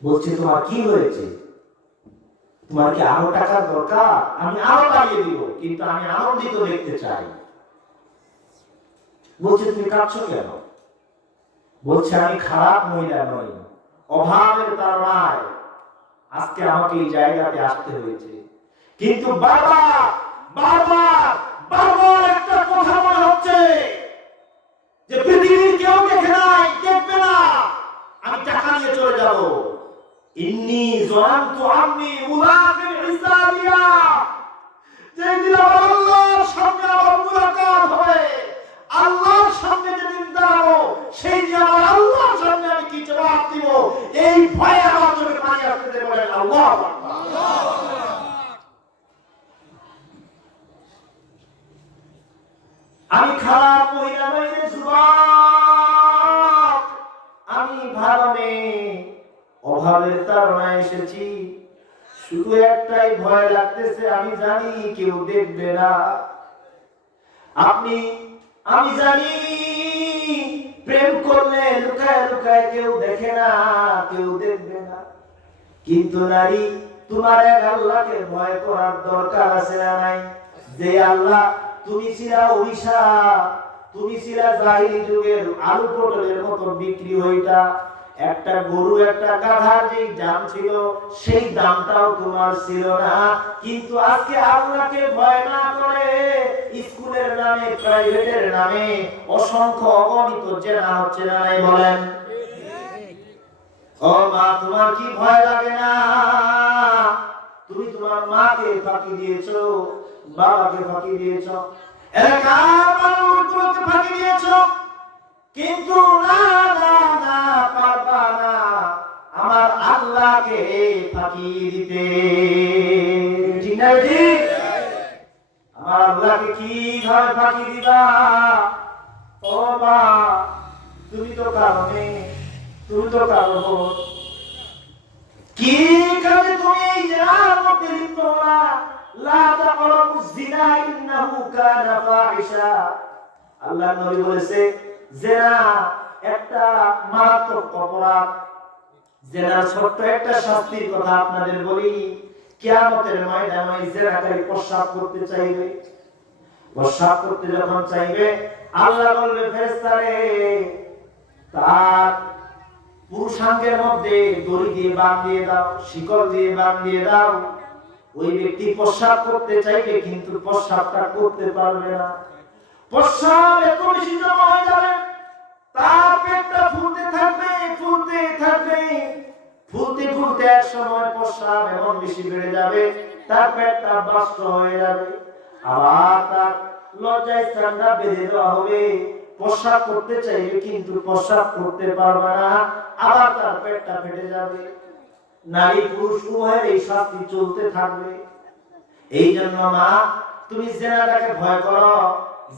বলছে তোমার কি হয়েছে? তোমার কি আরো টাকার দরকার? আমি আরো বাড়িয়ে দিব, কিন্তু আমি আনন্দিত দেখতে চাই। বলছে তুমি কাঁদছো কেন? বলছে আমি খারাপ মহিলা নই, অভাবের তাড়নায় আজকে আমাকে এই জায়গাতে আসতে হয়েছে, কিন্তু বারবার একটা কথা মনে হচ্ছে যে পৃথিবীর কেউ দেখে নাই, দেখবে না, আমি টাকা নিয়ে চলে যাব। ইন্নী যানতু আন্নী মুলাকিন হিসাবিয়া। যেদিন আল্লাহর সামনে আমার মুলাকাত হবে, আল্লাহর সামনে যেদিন দাঁড়াবো, সেই দিন আমার আল্লাহর সামনে আমি কি জবাব দিব, এই ভয়ে আমার চোখে পানি আসতে বলেন আল্লাহু আকবার। আমি খারাপ মহিলা নই রে যুবক, আমি ভালো মেয়ে, অভাবের তাড়নায় এসেছি। শুধু একটাই ভয় লাগতেছে, আমি জানি কেউ দেখবে না। আমি জানি প্রেম করলে লুকায় লুকায় কেউ দেখে না, কেউ দেখবে না। কিন্তু নারী, তোমার এক আল্লাহকে ভয় করার দরকার আছে না নাই? যে আল্লাহ তুমি ছিলা অভিশাপ, তুমি ছিলা জাহিলি যুগের আলু পটলের মতো বিক্রি হইতা। একটা গরু, একটা গাধার যেই দাম ছিল, সেই দামটাও তোমার ছিল না। কিন্তু আজকে আল্লাহকে ভয় না করে স্কুলের নামে, প্রাইভেটের নামে অসংখ্য অগণিত জেনা হচ্ছে না নাই? বলেন ও মা, তোমার কি ভয় লাগে না? তুমি তোমার মাকে ফাঁকি দিয়েছো, বাবাকে ফাঁকি দিয়েছো, এলাকার মানুষগুলোকে ফাঁকি দিয়েছো, কিন্তু না না না, পারবা না আমার আল্লাহকে ফাঁকি দিতে। ঠিক না? ঠিক। আমার আল্লাহকে কিভাবে ফাঁকি দিবা? ও মা, তুমি তো কারণে, তুমি তো কারণ, কি কারণে তুমি এই জিনার মধ্যে লিপ্ত হলা? লা তাকরাবুজ জিনা ইন্নাহু কানা ফাহিশা। আল্লাহর নবী বলেছে জিনা একটা মারাত্মক অপরাধ। জিনার ছোট্ট একটা শাস্তির কথা আপনাদের বলি। কিয়ামতের ময়দানে ওই জিনাকারী প্রস্রাব করতে চাইবে, প্রস্রাব করতে যখন চাইবে, আল্লাহ বলবে ফেরেশতারে তার পুরুষাঙ্গের মধ্যে দড়ি দিয়ে বাঁধিয়ে দাও, শিকল দিয়ে বাঁধিয়ে দাও। ওই ব্যক্তি প্রস্রাব করতে চাইবে, কিন্তু প্রস্রাবটা করতে পারবে না। প্রস্রাব এত বেশি জমা হয়ে যাবে, তার পেটটা ফুলতে থাকবে, ফুলতে থাকবে, ফুলতে ফুলতে এক সময় প্রস্রাব এমন বেশি বেড়ে যাবে, তার পেটটা বাষ্ট হয়ে যাবে। আবার তার লজ্জায় স্থানটা বেঁধে দেওয়া হবে, প্রস্রাব করতে চাইবে কিন্তু প্রস্রাব করতে পারবে না, আবার তার পেটটা ফেটে যাবে। নারী পুরুষ উভয়ের এই শাস্তি চলতে থাকবে। এই জন্য মা, তুমি জিনাটাকে ভয় করো,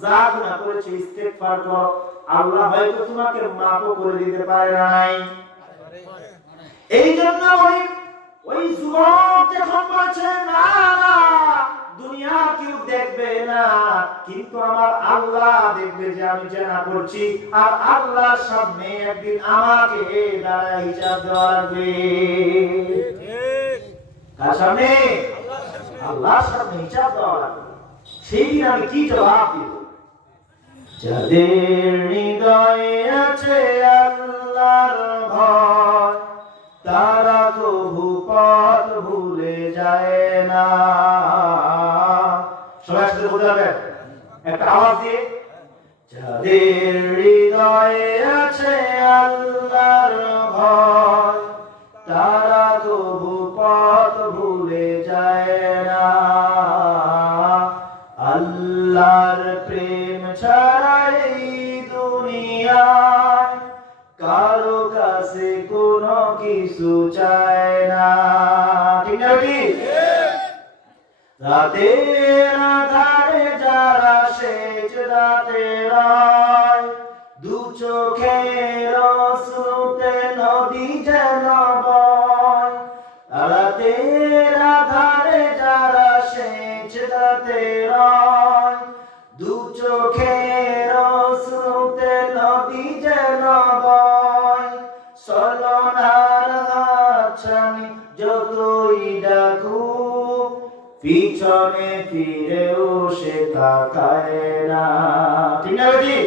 যা গুনাহ করেছো ইস্তেগফার করো, আল্লাহ হয়তো তোমাকে মাফও করে দিতে পারে নাই। এই জন্য ওই যুবক যখন বলছে না না দুনিয়া কেউ দেখবে না, কিন্তু আমার আল্লাহ দেখবে যে আমি জিনা করছি, আর আল্লাহর সামনে একদিন আমাকে দাঁড়ায় হিসাব দেওয়া লাগবে। কার সামনে? আল্লাহর সামনে হিসাব দেওয়া লাগবে। সেই দিন আমি কি জবাব দিব? যাদের হৃদয়ে আছে আল্লাহর ভয়, তারা কবু পথ ভুলে যায় না। সবাই সাথে বলতে হবে একটা আওয়াজ দিয়ে, যাদের হৃদয়ে আছে আল্লাহর ভয়, তারা কবু পথ ভুলে যায় না। আল্লাহর প্রেম ছাড়া এই দুনিয়ায় কারো কাছে কোনো কিছু চায় না। ঠিক না ঠিক? রাতের আঁধারে যারা সেজদাতে রয়, দু চোখের অশ্রুতে নদী যেন বয়। রাতের আঁধারে যারা সেজদাতে রয়, দু চোখের অশ্রুতে নদী যেন বয়। চলনার হাতছানি যতই ডাকুক, পিছনে ফিরেও সে তাকায় না। ঠিক না বেটি?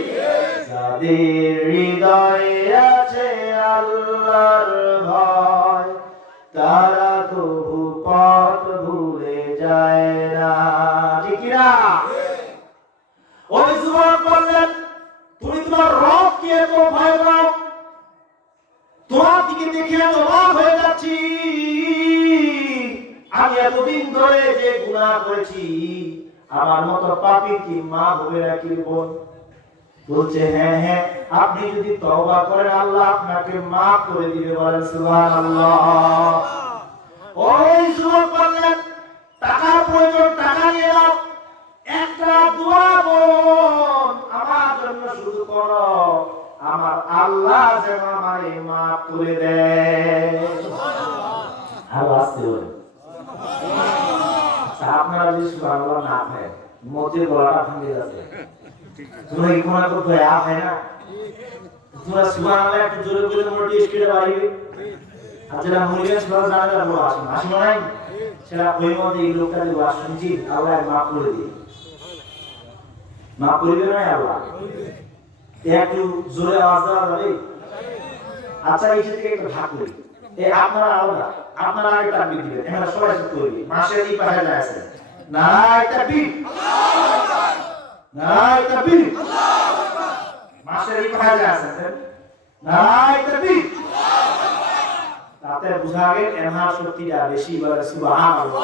যাদের হৃদয়ে আছে আল্লাহর ভয়, তারা কবু পথ ভুলে যায় না। ঠিক না? ওই যুবক বললেন, তুমি তোমার রবকে এত ভয় পাও, তোমার দিকে দেখে আমি অবাক হয়ে যাচ্ছি। আমি এতদিন ধরে যে গুনাহ করেছি, আমার মতো পাপী কি মা হবে নাকি বোন? বলছে হ্যাঁ হ্যাঁ, আপনি যদি তওবা করেন আল্লাহ আপনাকে মাফ করে দিবে। বলেন সুবহানাল্লাহ। ওই যুবক বললেন, টাকার প্রয়োজন, টাকা নিয়ে নাও, একটা দোয়া বোন আমার জন্য শুধু করো, আমার আল্লাহ যেন আমারে মাফ করে দেয়। আল্লাহ আসতে বলে আপনারা যদি সুবহানাল্লাহ না হয় মধ্যে গলাটা ভাঙে যাচ্ছে। তোমরা কি কোনা করতে হয় না? তোমরা সুবহানাল্লাহ একটু জোরে বলে মোটি স্পিডে বাড়িবে। আর যারা মরিয়া সুবহানাল্লাহ জানে তারা আসে না, আসে নাই সেটা ওই মধ্যে এই লোকটা যে ওয়াজ শুনছি আল্লাহ মাফ করে দিই, মাফ করবে না আল্লাহ? একটু জোরে আওয়াজ দেওয়া যাবে? আচ্ছা এই থেকে একটু ভাগ করি, এই আপনারা আলাদা, আপনারা আগে তাকবীর দিবেন, এখানে সবাই সাথে করবি। মাসের এই পাশে যায় আছে নারায়ে তাকবীর, নারায়ে তাকবীর, মাসের এই পাশে যায় আছে নারায়ে তাকবীর। তাতে বুঝা গেল এনহার শক্তিটা বেশি। বলে সুবহানাল্লাহ।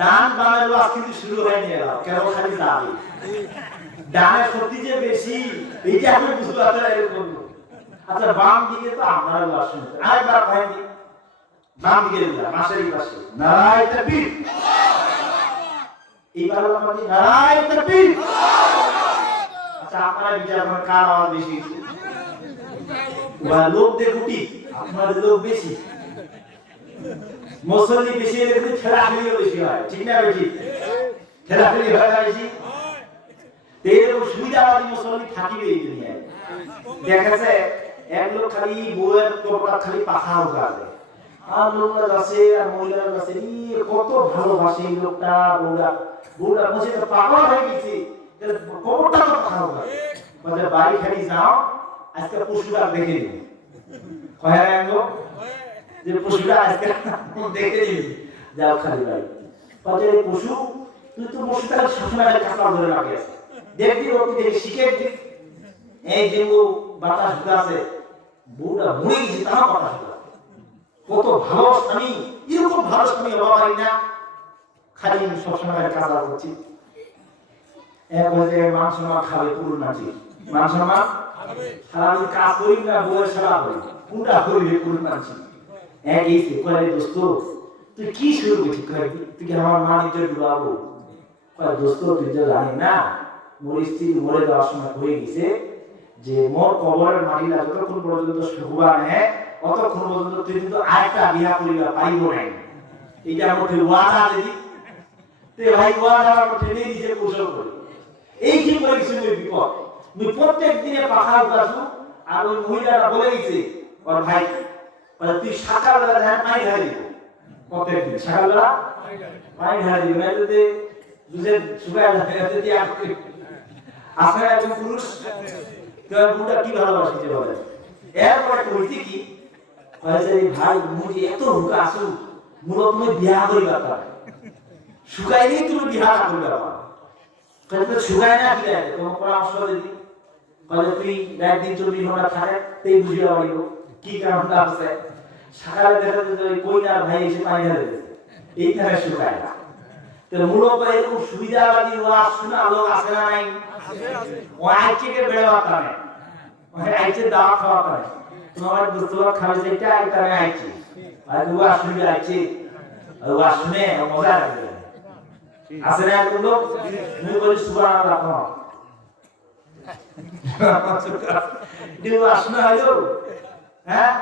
ডান বামের ওয়াজ কিন্তু শুরু হয়নি, এরা কেবল খালি যাবে। ডানের শক্তি যে বেশি এইটা আমি বুঝতে পারছি এরকম। আচ্ছা বাম দিকে তো আপনারা ওয়াজ শুনছেন, আরেকবার ভাইনি বাম দিকে মাসের এই পাশে নারায়ে তাকবীর, এইবার আমাদের নারায়ে তাকবীর। আচ্ছা আপনারা বিচার করেন কার আওয়াজ বেশি? ওয়া লোক দেখুটি আপনাদের লোক বেশি, মুসল্লি বেশি হলে কিন্তু ঠেলাঠেলিও বেশি হয়। ঠিক না বেশি? ঠেলাঠেলি হয় বেশি। এরকম সুবিধাবাদী মুসল্লি থাকিবে এই দুনিয়ায়। দেখেছে এক লোক খালি বউয়ের তোরটা খালি পাখা উঠাবে, আর লোকটা যাচ্ছে আর মহিলারা যাচ্ছে, কত ভালোবাসে এই লোকটা। বউটা বসে পাগল হয়ে গেছে, কবরটা তো পাখা উঠাবে। বলে বাড়ি খালি যাও, আজকে পশুটা দেখে নিবি। কয় যে পশুটা আজকে দেখে নিবি, যাও খালি বাড়ি। বলে পশু তুই তো পশুটাকে সবসময় কাঁচা ধরে রাখে আছে, দেখবি ওকে দেখে শিখে এই যে বাতাস আছে, বউটা মরে গেছে তাও বাতাস কত ভালো স্বামী, এরকম ভালো স্বামী হওয়া পারি না, খালি সবসময় কাজ করছি। এক হচ্ছে মান সম্মান খাবে পুরুষ নাচি, মান সম্মান সারাদিন কাজ করি না, বউয়ের সেবা করি, কোনটা করিলে পুরুষ নাচি। এক এইছে কয় দোস্ত তুই কি শুরু করছিস, তুই কি আমার মান ইজ্জত ডুবাবো? কয় দোস্ত তুই তো জানি না, মোর স্ত্রী মরে যাওয়ার সময় হয়ে গেছে যে মোর কবরের মাটিটা যতক্ষণ পর্যন্ত শুকুবা নেয় অতক্ষণ পর্যন্ত তুই কিন্তু আরেকটা বিয়া করিবা পাইব নাই। এটা মধ্যে ওয়াদা দিদি তে ভাই ওয়াদা মধ্যে নেই দিছে কৌশল করে এই কি করেছিল বিপদ। তুই প্রত্যেক দিনে পাখা উঠাসু আর ওই মহিলাটা বলে গেছে ওর ভাই তুই সকালবেলা ধ্যান পানি ঢালি দিব, প্রত্যেক দিন সকালবেলা পানি ঢালি দিব, যদি দুধে শুকায় যদি আসলে একজন পুরুষ বুড়া কি ভালোবাসিতে বলে। এরপরে কইতে কি কয়েছে ভাই মুই এত হুকা আসু মুলো তুমি বিয়া করিবা পারে শুকাইলে তুমি বিয়া করিবা পারে। কইতে শুকায় না কি আছে তোমার পরামর্শ দিদি কইতে তুই একদিন 24 ঘন্টা থাকে তেই বুঝিয়া পারিব কি কারণটা আছে। সকালে দেখা যায় ওই কইনার ভাই এসে পানি ঢেলে দিয়েছে, এই থাকে শুকায় না। তো মূলত এরকম সুবিধাবাদী ওয়াজ শোনা লোক আছে না নাই? ও আইকে বেড়াওয়া কানে ওই আইছে দাওয়া খাওয়া করে তোমার দোস্তরা খাবে যেটা এটা আমি আইছি আর ওয়াজ শুনে আইছি ওয়াজ শুনে মজা লাগে আছে না এরকম লোক? তুমি বলি সুবহানাল্লাহ দিও আসনা হলো। হ্যাঁ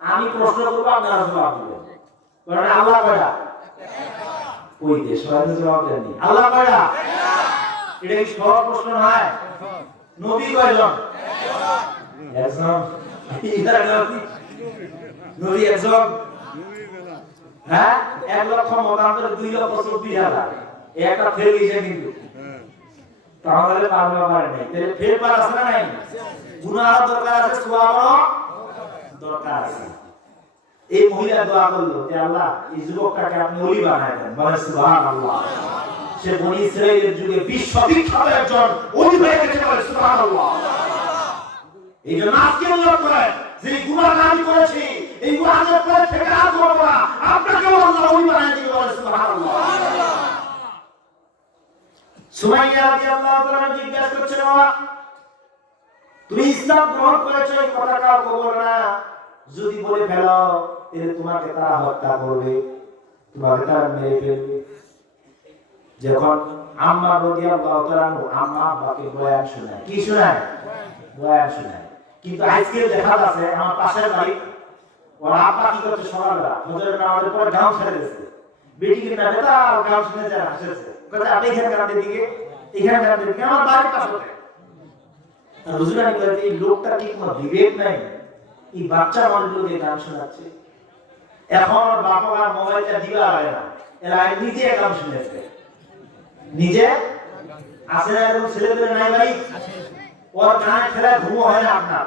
আমি প্রশ্ন করব আপনারা জবাব দিবেন, কারণ আল্লাহ কয়টা? ওই যে সবাই জবাব দেননি আল্লাহ কয়টা? এটা কি সহজ প্রশ্ন নয়? নবী কয়জন? একজন। নবী একজন। হ্যাঁ 1,00,000 মতান্তরে 2,24,000 একটা ফেল গেছে কিন্তু তাহলে পারবে পারে নাই, তাহলে ফেল পার আছে না নাই? গুনাহ দরকার আছে, সওয়াবও দরকার আছে। এই মহিলা দোয়া করলো যে আল্লাহ এই যুবকটাকে আপনি ওলি বানায় দেন, বলে সুবহানাল্লাহ। সে বনি ইসরাইলের যুগে বিশ্ববিখ্যাত একজন ওলি হয়ে গেছে, বলে সুবহানাল্লাহ। এই জন্য আজকে উল্লেখ করেন যে গুনাহ আমি করেছি, এই গুনাহের পরে থেকে আর করব না, আপনাকে আল্লাহ ওলি বানায় দিবে, বলে সুবহানাল্লাহ। সুমাইয়া রাদিয়াল্লাহু তাআলা জিজ্ঞাসা করছেন বাবা তুমি ইসলাম গ্রহণ করেছো, এই কথাটা কবর না, যদি বলে ফেলো তাহলে তোমাকে তারা হত্যা করবে, তোমাকে তারা মেরে ফেলবে। যখন আম্মা রাদিয়াল্লাহু তাআলা আম্মা বাবাকে বয়ান শোনায়, কি শোনায়? বয়ান শোনায়। কিন্তু আজকে দেখা যাচ্ছে আমার পাশের বাড়ি ওর আব্বা কি করছে, সকালবেলা ফজরের নামাজের পর গাঁও ছেড়ে দিয়েছে, বেটিকে না বেটা গাঁও শুনে যায় হাসেছে, কথা আপনি এখানে কাঁদে দিকে এখানে কাঁদে দিকে আমার বাড়ির পাশে। আর হুজুরানি বলে এই লোকটা কি কোনো বিবেক নাই, এই বাচ্চা মানুষগুলোকে গান শোনাচ্ছে। এখন বাবা আর মোবাইলটা দিবা হয় না, এরা নিজে গান শুনেছে, নিজে আসে না। এরকম ছেলেদের নাই ভাই, ওর গানে খেলা ঘুম হয় না আপনার।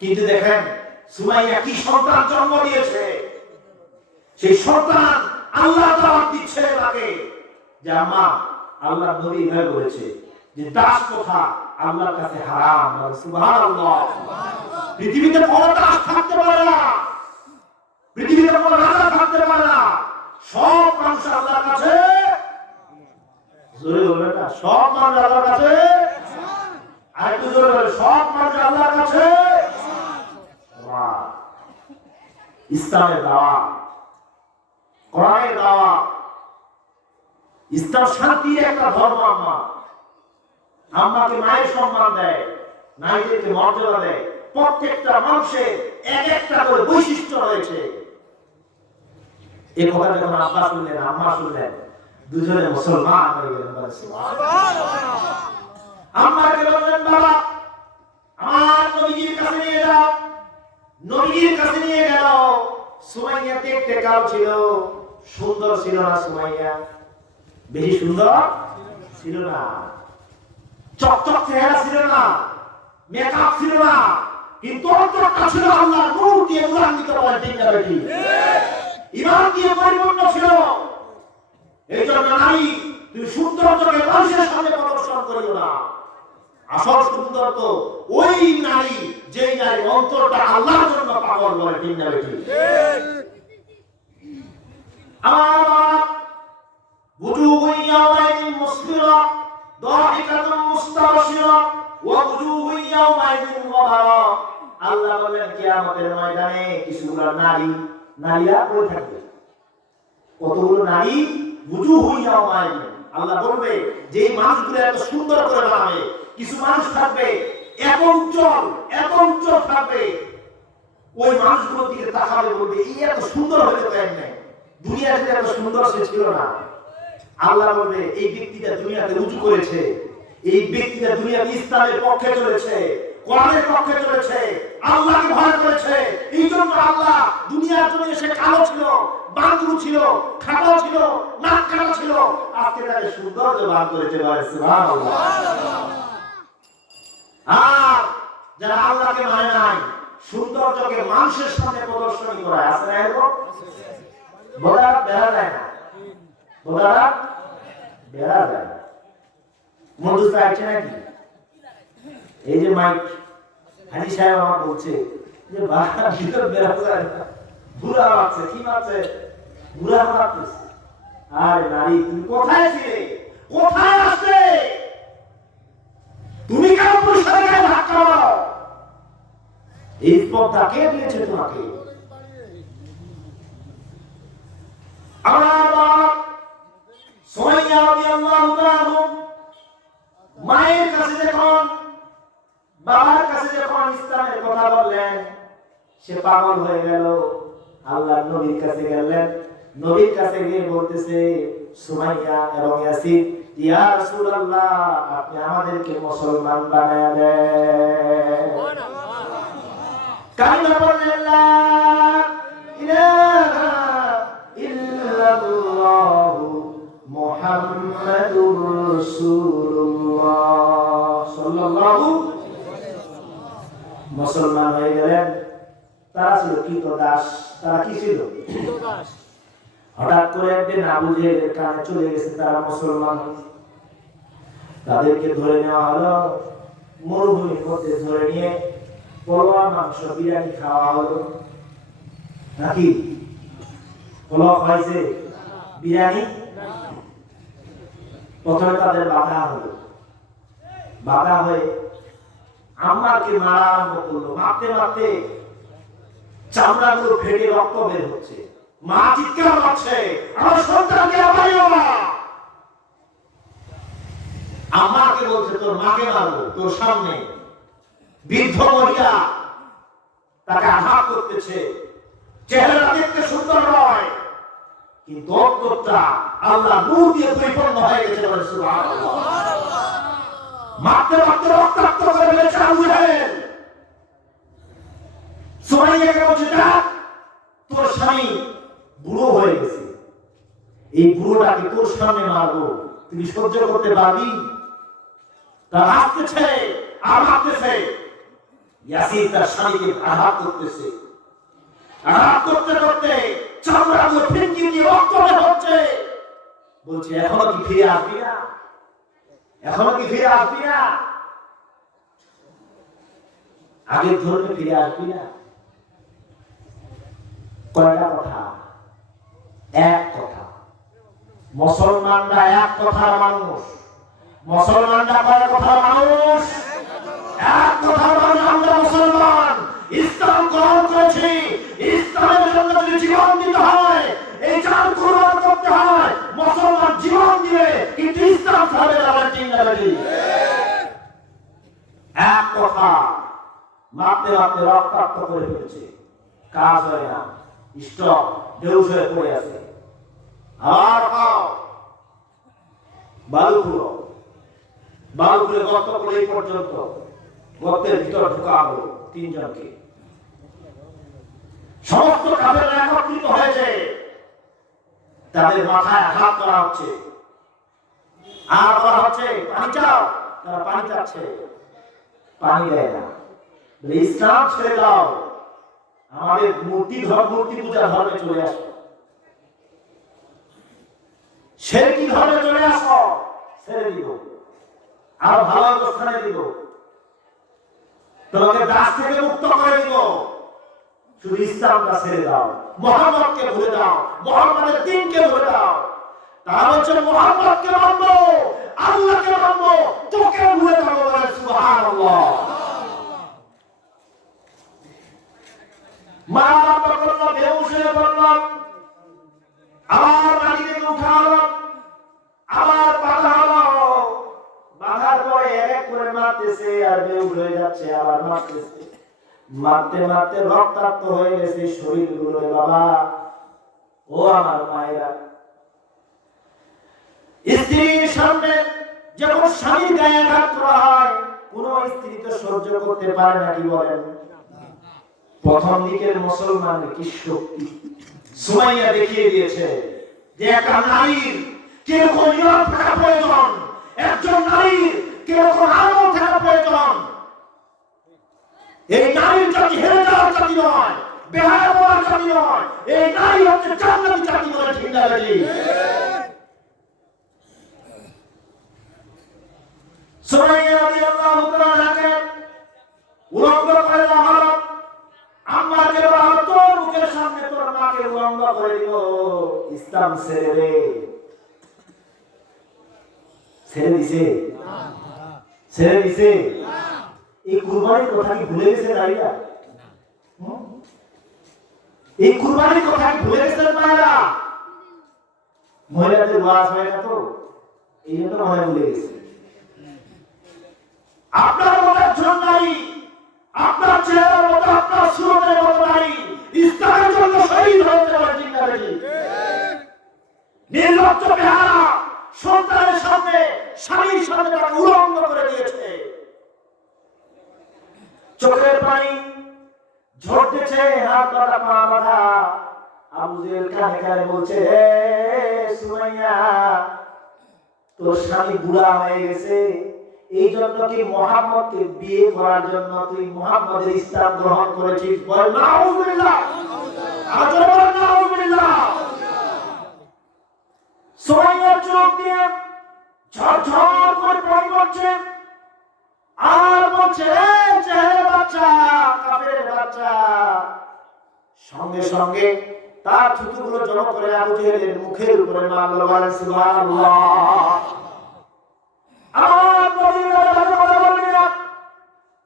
কিন্তু দেখেন সুমাইয়া কি সন্তান জন্ম দিয়েছে, সেই সন্তান আল্লাহ দাওয়াত দিচ্ছে তাকে যে মা আল্লাহ নবী ভাই বলেছে যে দাস প্রথা আল্লাহর কাছে হারাম, সুবহানাল্লাহ। পৃথিবীতে কোনো দাস থাকতে পারে না, পৃথিবীতে কোনো রাজা থাকতে পারে না, সব মানুষ আল্লাহর কাছে, জোরে বলবেন না, সব মানুষ আল্লাহর কাছে, আর একটু জোরে বলবেন, সব মানুষ আল্লাহর কাছে। ইসলামের দাওয়াত, কোরআনের দাওয়াত, ইসলাম শান্তির একটা ধর্ম। আম্মাকে মায়ের সম্মান দেয়, নারীদেরকে মর্যাদা দেয়। প্রত্যেকটা মানুষের এক একটা করে বৈশিষ্ট্য রয়েছে। এই কথা যখন আব্বা শুনলেন আম্মা শুনলেন, দুজনে মুসলমান হয়ে গেলেন, বলে সুবহানাল্লাহ। আম্মাকে বললেন বাবা আমার নবীজির কাছে নিয়ে যাও, নবীজির কাছে নিয়ে গেল। সুমাইয়া দেখতে কালো ছিল, সুন্দর ছিল না। সুমাইয়া বেশি সুন্দর ছিল না, চকচক চেহারা ছিল না, মেকআপ ছিল না, কিন্তু অন্তরটা ছিল আল্লাহর নূর দিয়ে মুরান্বিত, বলে ঠিক না বেটি? ঈমান দিয়ে পরিপূর্ণ ছিল। এই জন্য নারী তুমি সৌন্দর্যকে মানুষের সামনে প্রদর্শন করিও না। আসল সুন্দর তো ওই নারী যে যেই নারী অন্তরটা আল্লাহর জন্য পাগল বলে ঠিক না ঠিক? আমার وجوه يومئذ مسفرة ضاحكة مستبشرة ووجوه يومئذ غبرة আল্লাহ বলেন কিয়ামতের ময়দানে কিছুগুলো নারীরা পড়ে থাকবে। কতগুলো নারী وجوه يومئذ আল্লাহ বলবে যে মানুষগুলো এত সুন্দর করে বানাবে, কিছু মানুষ থাকবে এত উজ্জ্বল থাকবে, ওই মানুষগুলোর দিকে তাকাবে বলবে এই এত সুন্দর হইতে পারেন না, দুনিয়াতে এত সুন্দর সে ছিল না। আল্লাহ বলবে এই ব্যক্তিটা দুনিয়াতে উঁচু করেছে, এই ব্যক্তিটা দুনিয়াতে ইসলামের পক্ষে চলেছে, কোরআনের পক্ষে চলেছে, আল্লাহকে ভয় করেছে। এই জন্য আল্লাহ দুনিয়ার জন্য সে কালো ছিল, বাংলু ছিল, খাটো ছিল, নাক কাটা ছিল, আজকে তাকে সুন্দর বার করেছে। সুবহানাল্লাহ। আর যারা আল্লাহকে মানে নাই, সৌন্দর্যকে মানুষের সামনে প্রদর্শনী করায়, আছে না এরকম? বোঝা বেড়া যায় না, বোঝা বেড়া যায় না। মধুস আছে নাকি? এই যে মাইক হাজি সাহেব আমার বলছে যে ভিতর বেড়া যায় না, বুড়া আছে কি আছে, বুড়া মারতেছে। আর নারী তুমি কোথায় ছিলে, কোথায় আসলে, তুমি কেন পুরুষের গায়ে ভাগ করো? এই পথটা কে দিয়েছে তোমাকে? সুমাইয়া রাদিয়াল্লাহু তাআলা মায়ের কাছে যখন, বাবার কাছে যখন ইসলামের কথা বললেন, সে পাগল হয়ে গেল। আল্লাহর নবীর কাছে গেলেন, নবীর কাছে গিয়ে বলতেছে সুমাইয়া এবং ইয়াসিন, ইয়া রাসূলুল্লাহ আপনি আমাদেরকে মুসলমান বানায়া দেন। কালিমা বললেন লা ইলাহা ইল্লাল্লাহ মুহাম্মাদুর রাসূলুল্লাহ সাল্লাল্লাহু মুসলমান হয়ে গেলেন। তারা ছিল কৃতদাস, তারা কি ছিল? হঠাৎ করে একদিন আবু জেহেলের কানে চলে গেছে তারা মুসলমান। তাদেরকে ধরে নেওয়া হলো, মরুভূমির মধ্যে ধরে নিয়ে পোলাও মাংস বিরিয়ানি খাওয়া হলো। নাকি পোলাও খাইছে, বিরিয়ানি? প্রথমে তাদের বাধা হলো, বাধা হয়ে আম্মাকে মারা আরম্ভ করলো। মারতে মারতে চামড়াগুলো ফেটে রক্ত বের হচ্ছে। মা চিৎকার করছে, আমার সন্তানকে মারিও না। আম্মাকে বলছে তোর মাকে মারবো তোর সামনে। বৃদ্ধ মহিলা তাকে আঘাত করতেছে, চেহারা দেখতে সুন্দর নয়, কিন্তু অন্তরটা আল্লাহ নূর দিয়ে পরিপূর্ণ হয়ে গেছে। সুবহানাল্লাহ। মারতে মারতে রক্তাক্ত করে ফেলেছে আবু জেহেল। সুমাইয়াকে বলছে যা, তোর স্বামী বুড়ো হয়ে গেছে, এই বুড়োটাকে তোর সামনে মারবো, তুই সহ্য করতে পারবি? তার আসতেছে আর আসতেছে। ইয়াসিন তার স্বামীকে আঘাত করতেছে, আঘাত করতে করতে চামড়াগুলো ফিনকি দিয়ে রক্ত বের হচ্ছে। বলছে এখনো কি ফিরে আসবি না, এখনো কি ফিরে আসবি না, আগের ধরনের ফিরে আসবি না? কয়টা কথা? এক কথা। মুসলমানরা এক কথার মানুষ, মুসলমানরা কয় কথার মানুষ? এক কথার মানুষ। আমরা মুসলমান, ইসলাম গ্রহণ করেছি, ইসলামের জন্য যদি জীবন দিতে হয়, এই জান কুরবান করতে হয়, মুসলমান জীবন দিবে, কিন্তু ইসলাম ছাড়বে না। এক কথা। মারতে মারতে রক্তাক্ত করে ফেলছে, কাজ হয় না, স্টক বেউস হয়ে পড়ে আছে। আর বালু খুলে গর্ত করে এই পর্যন্ত, গর্তের ভিতর ঢোকা হলো তিনজনকে। সমস্ত কাফেররা একত্রিত হয়েছে, তাদের মাথায় আঘাত করা হচ্ছে, আর বলা হচ্ছে পানি চাও। তারা পানি চাচ্ছে, পানি দেয় না। ইসলাম ছেড়ে দাও, আমাদের মূর্তি পূজা ধর্মে চলে আসো, শিরকি ধর্মে চলে আসো, ছেড়ে দিব, আর ভালো অবস্থানে দিব। তোমাকে দাস থেকে মুক্ত করে দিব, শুধু ইসলামটা ছেড়ে দাও, মুহাম্মদকে ভুলে দাও, মুহাম্মাদের দ্বীনকে ভুলে দাও। তারা বলছে মুহাম্মদকে মানবো, আল্লাহকে মানবো, তোকে ভুলে যাবো। বলে সুবহানাল্লাহ। মা বাবা করলাম, বেহুশ হয়ে পড়লাম, আবার বাড়ি থেকে উঠালো, আবার বাধা হলো, বাধার পরে এক করে মারতেছে, আর বেহুশ হয়ে যাচ্ছে, আবার মারতেছে, মারতে মারতে রক্তাক্ত হয়ে গেছে শরীরগুলো। বাবা ও আমার মায়েরা, স্ত্রীর সামনে যখন স্বামীর গায়ে আঘাত করা হয়, কোন স্ত্রী তো সহ্য করতে পারে না, কি বলেন? প্রথম দিকের মুসলমানের কি শক্তি সুমাইয়া দেখিয়ে দিয়েছে যে একটা নারীর কিরকম ইমান থাকা প্রয়োজন, একজন নারীর কিরকম আমল থাকা প্রয়োজন। এই নারীর জাতি হেরে যাওয়ার জাতি নয়, বেহায়া হওয়ার জাতি নয়, এই নারী হচ্ছে জান্নাতি জাতি। বলে ঠিক না বেশি? সুমাইয়া রাদিয়াল্লাহু তাআলাকে উলঙ্গ করে দেওয়া হলো। আম্মাকে বলা হলো তোর মুখের সামনে তোর মাকে উলঙ্গ করে দিল। ইসলাম ছেড়ে দে। ছেড়ে দিছে? ছেড়ে দিছে? এই কুরবানির কথা কি ভুলে গেছে নারীরা? এই কুরবানির কথা কি ভুলে গেছে মায়েরা? মহিলাদের ওয়াজ হয় না তো, এই জন্য মনে ভুলে গেছে। আপনার মতো একজন নারী, আপনার চেহারার মতো, আপনার সুরতের মতো নারী ইসলামের জন্য শহীদ হতে পারে। ঠিক না বেশি? নির্লজ্জ বেহারা সন্তানের সামনে, স্বামীর সামনে তাকে উলঙ্গ করে দিয়েছে। চোখের পানি ঝরতেছে, হাত বাঁধা, পা বাঁধা। আবু জেহেল কানে কানে বলছে, হে সুমাইয়া, তোর স্বামী বুড়া হয়ে গেছে, এই জন্য কি মুহাম্মদকে বিয়ে করার জন্য তুই মুহাম্মদের ইসলাম গ্রহণ করেছিস? বল নাউযুবিল্লাহ, আজরে বল নাউযুবিল্লাহ। সুমাইয়ার চোখ দিয়ে ঝরঝর করে পানি পড়ছে, আর বলছে, চেহারা বাচ্চা, কাফেরের বাচ্চা। সঙ্গে সঙ্গে তার থুতুগুলো জমা করে আবু জেহেলের মুখের উপরে মারল। বলেন সুবহানাল্লাহ।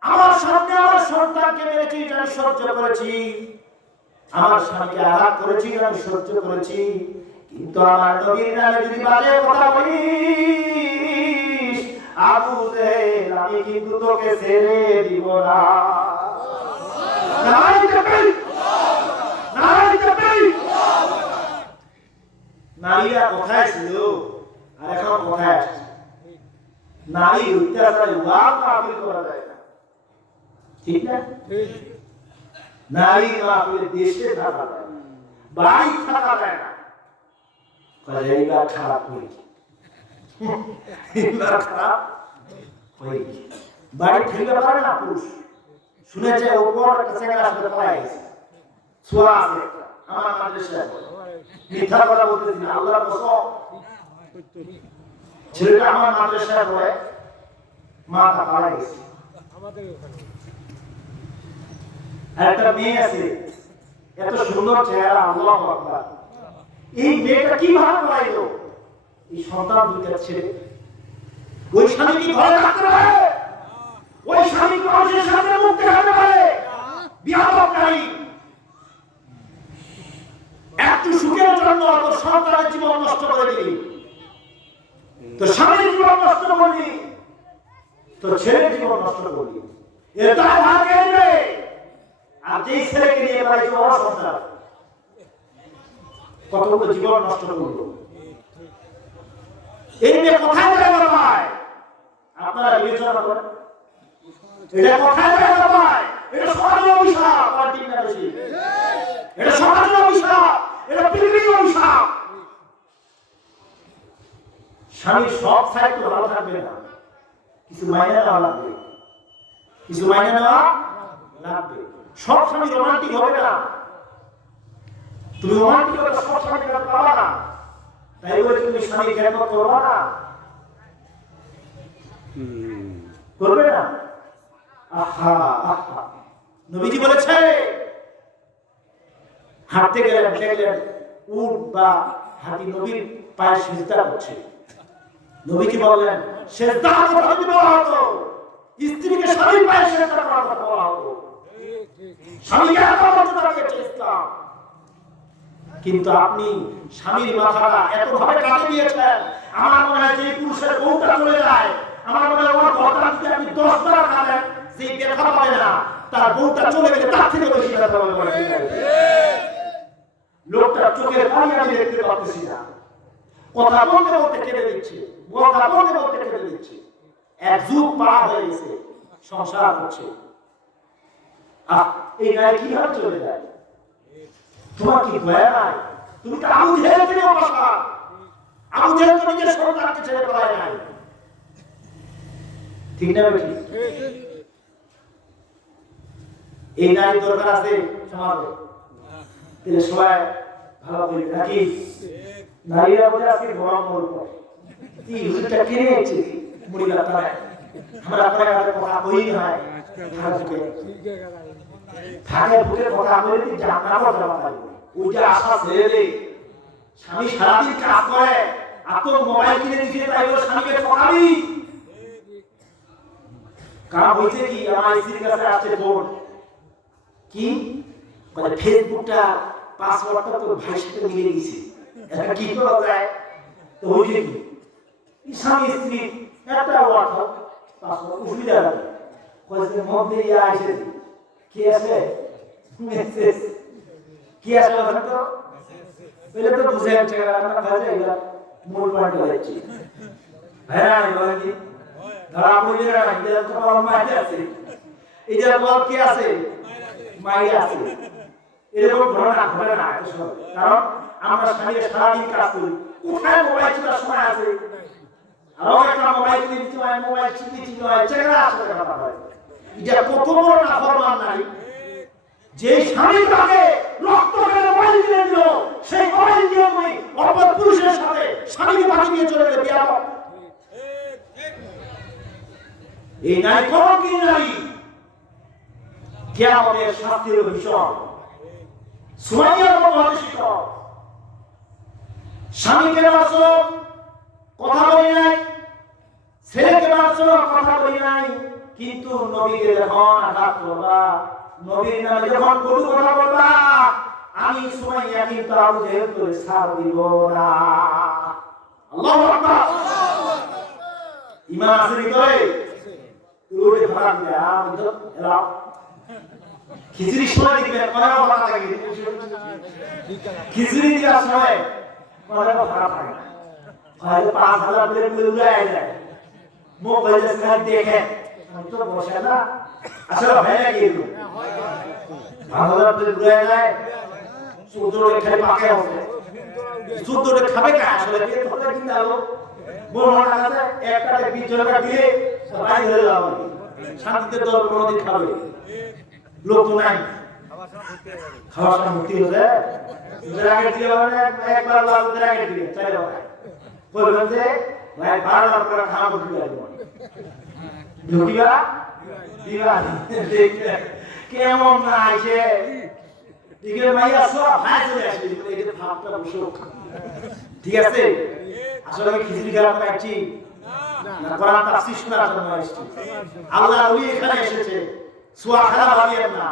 আমার সামনে আমার সন্তানকে মেরেছি, আমি সহ্য করেছি, আমার স্বামীকে আঘাত করেছি, আমি সহ্য করেছি, কিন্তু আমার নবীর নামে যদি বাজে কথা বলিস আবু জেহেল, আমি কিন্তু তোকে ছেড়ে দিব না। নারীরা কোথায় ছিল আর এখন কোথায় আসছে? নারী অত্যাচারে ওয়াজ মাহফিল করা যায় না, ঠিক না? নারী মাহফিলে দেশে থাকা যায় না, বাড়ি থাকা যায় না। এইবার খারাপ হয়েছে, এইবার খারাপ হয়েছে। বাড়ি থেকে পারে না পুরুষ, শুনেছে ওপর একটা ছেলের সাথে পালাই গেছে, ছোঁয়া আছে একটা, আমার মাদ্রাসায় মিথ্যা কথা বলতেছি না, আল্লাহর কসম। ছেলেটা আমার মাদ্রাসায় পড়ে, মাটা পালাই গেছে। একটা মেয়ে আছে, এত সুন্দর চেহারা, আল্লাহু আকবার। এই মেয়েটা কিভাবে পালাইলো? এই সন্তান দুইটা ছেলে, ওই স্বামী কি ঘরে থাকতে পারে? ওই স্বামী কি মানুষের সামনে মুখ দেখাতে পারে? বিয়াদব নারী, একটু সুখের জন্য তোর সন্তানের জীবন নষ্ট করে দিলি, তোর স্বামীর জীবন নষ্ট করলি, তোর ছেলের জীবন নষ্ট করলি। এটা ভাগে নেবে। আর যেই ছেলেকে নিয়ে পাইছে ওর সন্তান কতগুলো জীবন নষ্ট করলো। এই মেয়ে কোথায় জায়গা পায়? আপনারা বিবেচনা করেন, এটা কোথায় জায়গা পায়? এটা সমাজের অভিশাপ, আর ঠিক না বেশি? এটা সমাজের অভিশাপ, এটা পৃথিবীর অভিশাপ। স্বামী সব সাইড তো ভালো থাকবে না, কিছু মাইনে নেওয়া লাগবে, কিছু মাইনে নেওয়া লাগবে। সব স্বামী রোমান্টিক হবে না, তুমি রোমান্টিক হবে সব স্বামী পাবা না, তাই বলে তুমি স্বামী খেদমত করবা না, করবে না। আহা আহা, নবীজি বলেছে হাঁটতে গেলে দেখলেন উট বা হাতি নবীর পায়ে সিজদা করছে। নবীজি বললেন সিজদা কোথায় দিতে বলা হতো? স্ত্রীকে স্বামীর পায়ে সিজদা করার কথা বলা হতো। স্বামীকে এত মর্যাদা দিয়েছে ইসলাম, কিন্তু আপনি স্বামীর মাথাটা এতভাবে কাটে দিয়েছেন। আমার মনে হয় যে পুরুষের বউটা চলে যায়, আমার মনে হয় ওর ঘরটা যদি আপনি 10 বার কাটেন, যে ব্যথা পাবে না, তার বউটা চলে গেলে তার থেকে বেশি ব্যথা পাবে বলে ঠিক আছে। লোকটা চোখের পানি আমি দেখতে পাচ্ছি না, কথা বলতে বলতে কেটে দিচ্ছে, কথা বলতে বলতে কেটে দিচ্ছে। এক যুগ পার হয়ে গেছে, সংসার হচ্ছে। এই গায়ে কিভাবে চলে যায়? তোমার কি দয়া নাই? তুমি তো আবু জেহেল থেকে বাসা, আবু জেহেল তো নিজের সন্তানকে ছেড়ে পালায় নাই, ঠিক না বেটি? এই নারী দরকার আছে সমাজে, তাহলে সবাই ভালো বলি নাকি? নারীরা বলে আজকে গরম বলবো কি হুজুরটা কিনে নিয়েছে মুড়ি লাগা, আমরা পরে আমাদের কথা বই হয় থাকে বুকে কথা বলে দিই জান্নাত জমা পাবো। ওইটা আশা ছেড়ে দে। স্বামী সারাদিন কাজ করে, আর তোর মোবাইল কিনে দিয়েছে তাই ওর স্বামীকে ঠকাবি? কারণ হয়েছে কি, আমার স্ত্রীর কাছে আসছে বোন, কি মানে ফেসবুকটা পাসওয়ার্ডটা তোর ভাইয়ের সাথে মিলে গেছে, এটা কি করা যায়? তো হয়েছে কি, স্বামী স্ত্রী একটা ওয়ার্ড পাসওয়ার্ড অসুবিধা লাগে, কয়েছে মধ্যে ইয়া এসে কি আছে মেসেজ কি আছে বলেন তো? পহলে তো বুঝে গেছে না ভাই, এগুলা মূল পয়েন্ট হচ্ছে হ্যাঁ বলেন কি ধরা পড়ে না, এটা তো বড় মাইয়া আছে, এটা বল কি আছে মাইয়া আছে। এরকম ঘটনা ঘটে না এত সময়, কারণ আমরা স্বামীরা সারাদিন কাজ করি, কোথায় মোবাইল চিপার সময় আছে? আরো একটা মোবাইল কিনে দিতে হয়, মোবাইল চিপতে হয়, চেহারা আসলে কথা হয়। এটা কত বড় নাফরমান নারী, যে স্বামী তাকে রক্ত কেন মোবাইল কিনে দিল, সেই মোবাইল দিয়ে তুমি অপর পুরুষের সাথে স্বামীকে বাকি দিয়ে চলে গেলে বিয়া। এই নারী কোন কি নারী, কিয়ামতের শাস্তির ভীষণ। সুমাইয়ার মতো হতে শিখো, স্বামীকে মারছো কথা বলি নাই, ছেলেকে মারছো কথা বলি নাই, কিন্তু নবীকে যখন আঘাত করবা, নবীর নামে যখন কটু কথা বলবা, আমি সুমাইয়া কিন্তু আবু জেহেল করে ছাড় দিব না। আল্লাহু আকবার। ঈমান আছে ভিতরে, তুই ধরা দিলে আমি তো এলাও খিচুড়ি সময় দিবে মনেও ভালো লাগে, খিচুড়ি দেওয়ার সময় মনেও খারাপ লাগে, হয়তো 5,000 প্লেট উড়ায় যায়, মোবাইলে স্ক্রিন দেখে আমি তো বসে না, আসলে হয় না কি 5,000 প্লেট উড়ায় যায়, 14 খালি পাকে আছে, 14 খাবে কা আসলে পেট ভরে কিনা আলো মনে আছে একটা 20 টাকা দিয়ে সবাই ধরে যাবে, শান্তিতে 10-15 দিন খাবে, লোক তো নাই, খাওয়ার সময় মুক্তি হচ্ছে আগে দিয়ে একবার লাভের আগে দিয়ে চাইলে বলবেন যে ভাই 12 করে খাওয়া ঢুকিয়া ঢুকিয়া দিবা কেমন না আসে দিকে মাইয়া সব ভাই চলে আসে, এটা ভাবটা বসুক, ঠিক আছে? আসলে আমি খিচুড়ি খাওয়া পাচ্ছি না, কোরআন তাফসীর শোনার জন্য আসছি। আল্লাহ ওলি এখানে এসেছে, সোয়া খারাপ ভাবিয়েন না,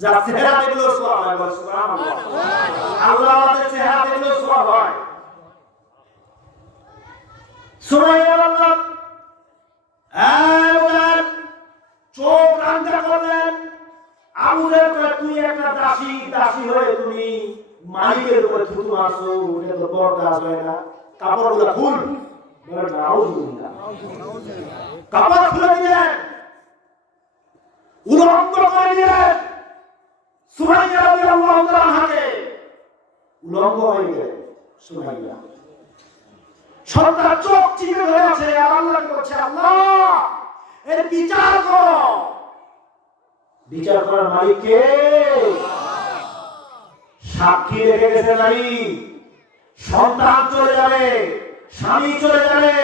যার চেহারা দেখলেও সোয়া হয়, সুবহানাল্লাহ। আল্লাহ আমাদের চেহারা দেখলেও সোয়া হয়। সুমাইয়া বললেন, চোখ রাঙ্গা করলেন, আবু জেহেল কয় তুই একটা দাসী, দাসী হয়ে তুমি মালিকের উপরে থুতু মারছো, এটা তো বরদাস্ত হয় না, কাপড়গুলো খুল, বলে নাউজুবিল্লাহ, কাপড় খুলে দিলেন, উলঙ্গ করে দিলেন, সুমাইয়া রাদিয়াল্লাহু তাআলা আনহাকে উলঙ্গ হয়ে গেলেন। সুমাইয়া সন্তান চোখ চিপে ধরে আছে, আর আল্লাহ বলছে আল্লাহ এর বিচার করো, বিচার করার মালিক কে? সাক্ষী রেখে গেছে নারী, সন্তান চলে যাবে, স্বামী চলে যাবে,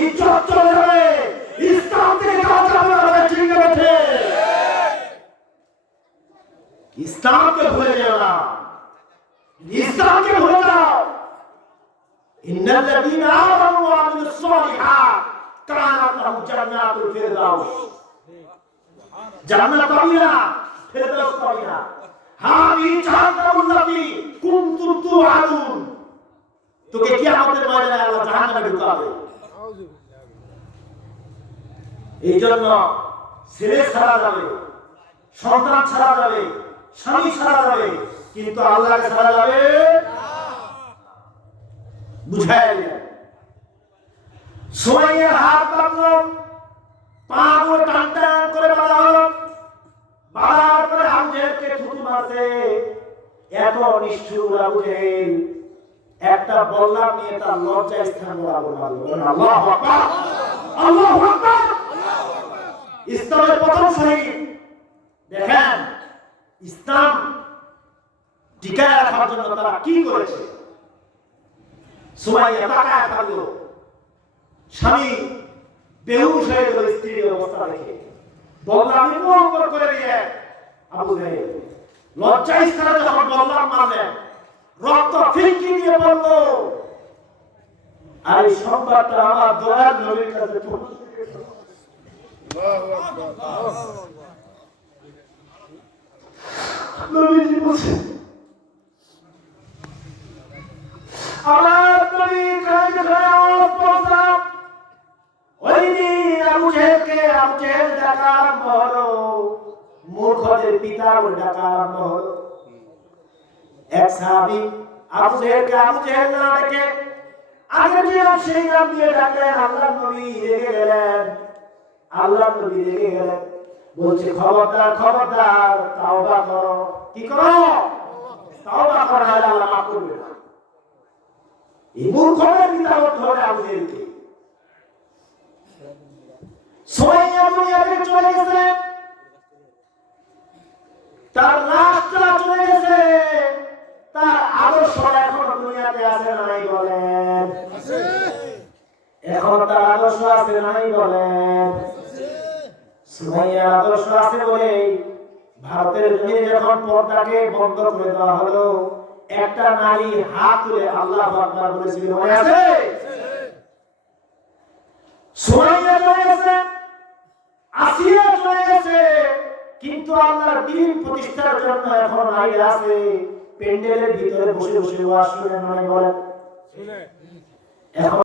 ইজ্জত চলে যাবে, ইসলাম থেকে যাওয়া যাবে না, ঠিক না বেঠে? ইসলামকে ভুলে যাও না, ইসলামকে ভুলে যাও। ইন্নাল্লাযীনা আমানু ওয়া আমিলুস সালিহাত কানাত লাহুম জান্নাতুল ফিরদাউস। জান্নাত পাবি না, ফিরদাউস পাবি না। হাযিহি জাহান্নামুল্লাতী কুনতুম তুআদুন। তোকে কিয়ামতের ময়দানে আল্লাহ জাহান্নামে ঢুকাবে। এই জন্য ছেলে ছাড়া যাবে, সন্তান ছাড়া যাবে, স্বামী ছাড়া যাবে, কিন্তু আল্লাহকে ছাড়া যাবে বুঝায় দিলেন। সুমাইয়ার হাত বাঁধলো, পা গুলো টান টান করে বাঁধা হলো, বাঁধার পরে আবু জেহেলকে থুতু মারছে। এত নিষ্ঠুর আবু জেহেল একটা বল্লাম নিয়ে তার লজ্জা স্থান বরাবর মারলো। আল্লাহু আকবার, আল্লাহু আকবার। ইসলামের প্রথম শহীদ। দেখেন ইসলাম টিকায় রাখার জন্য তারা কি করেছে। সুমাইয়া তাকায় থাকলো, স্বামী বেহুশ হয়ে গেল স্ত্রীর অবস্থা দেখে। বললাম নির্মল করে দিয়ে আবু জেহেল লজ্জা স্থানে যখন বললাম মারলেন, রক্ত ফিনকি দিয়ে বলল, আর এই সংবাদটা আমার দয়ার নবীর কাছে পৌঁছে গেল। নবীজি বলছেন, আমার নবী কাছে আওয়াজ পৌঁছাম। ওই দিন আবু জেহেলকে আবু জেহেল ডাকা আরম্ভ হলো, মূর্খদের পিতা বলে ডাকা আরম্ভ হলো। এক সাহাবী আবু জেহেলকে আবু জেহেল না ডেকে আগে যে সেই নাম দিয়ে ডাকলেন। আল্লাহর নবী রেগে গেলেন, আল্লাহর নবী রেগে গেলেন, বলছে খবরদার খবরদার, তাওবা করো। কি করো? তাওবা করো, নাহলে আল্লাহ মাফ করবে না। এই মূর্খদের পিতা হতে হবে আবু জেহেলকে। সুমাইয়া দুনিয়া থেকে চলে গেছে, তার লাশটা চলে গেছে, তার আদর্শ এখনো দুনিয়াতে আছে না নাই বলেন? এখন তার আদর্শ আছে না নাই বলেন? সুমাইয়ার আদর্শ আছে বলে ভারতের জমিনে যখন পর্দাকে বন্ধ করে দেওয়া হলো, একটা নারী হাত তুলে আল্লাহু আকবার বলেছিল, মনে আছে? সুমাইয়া চলে গেছে, আসিয়া চলে গেছে, কিন্তু আল্লাহর দ্বীন প্রতিষ্ঠার জন্য এখন নারী আছে প্যান্ডেলের ভিতরে বসে বসে ওয়াজ শুনে নাই বলেন? এখন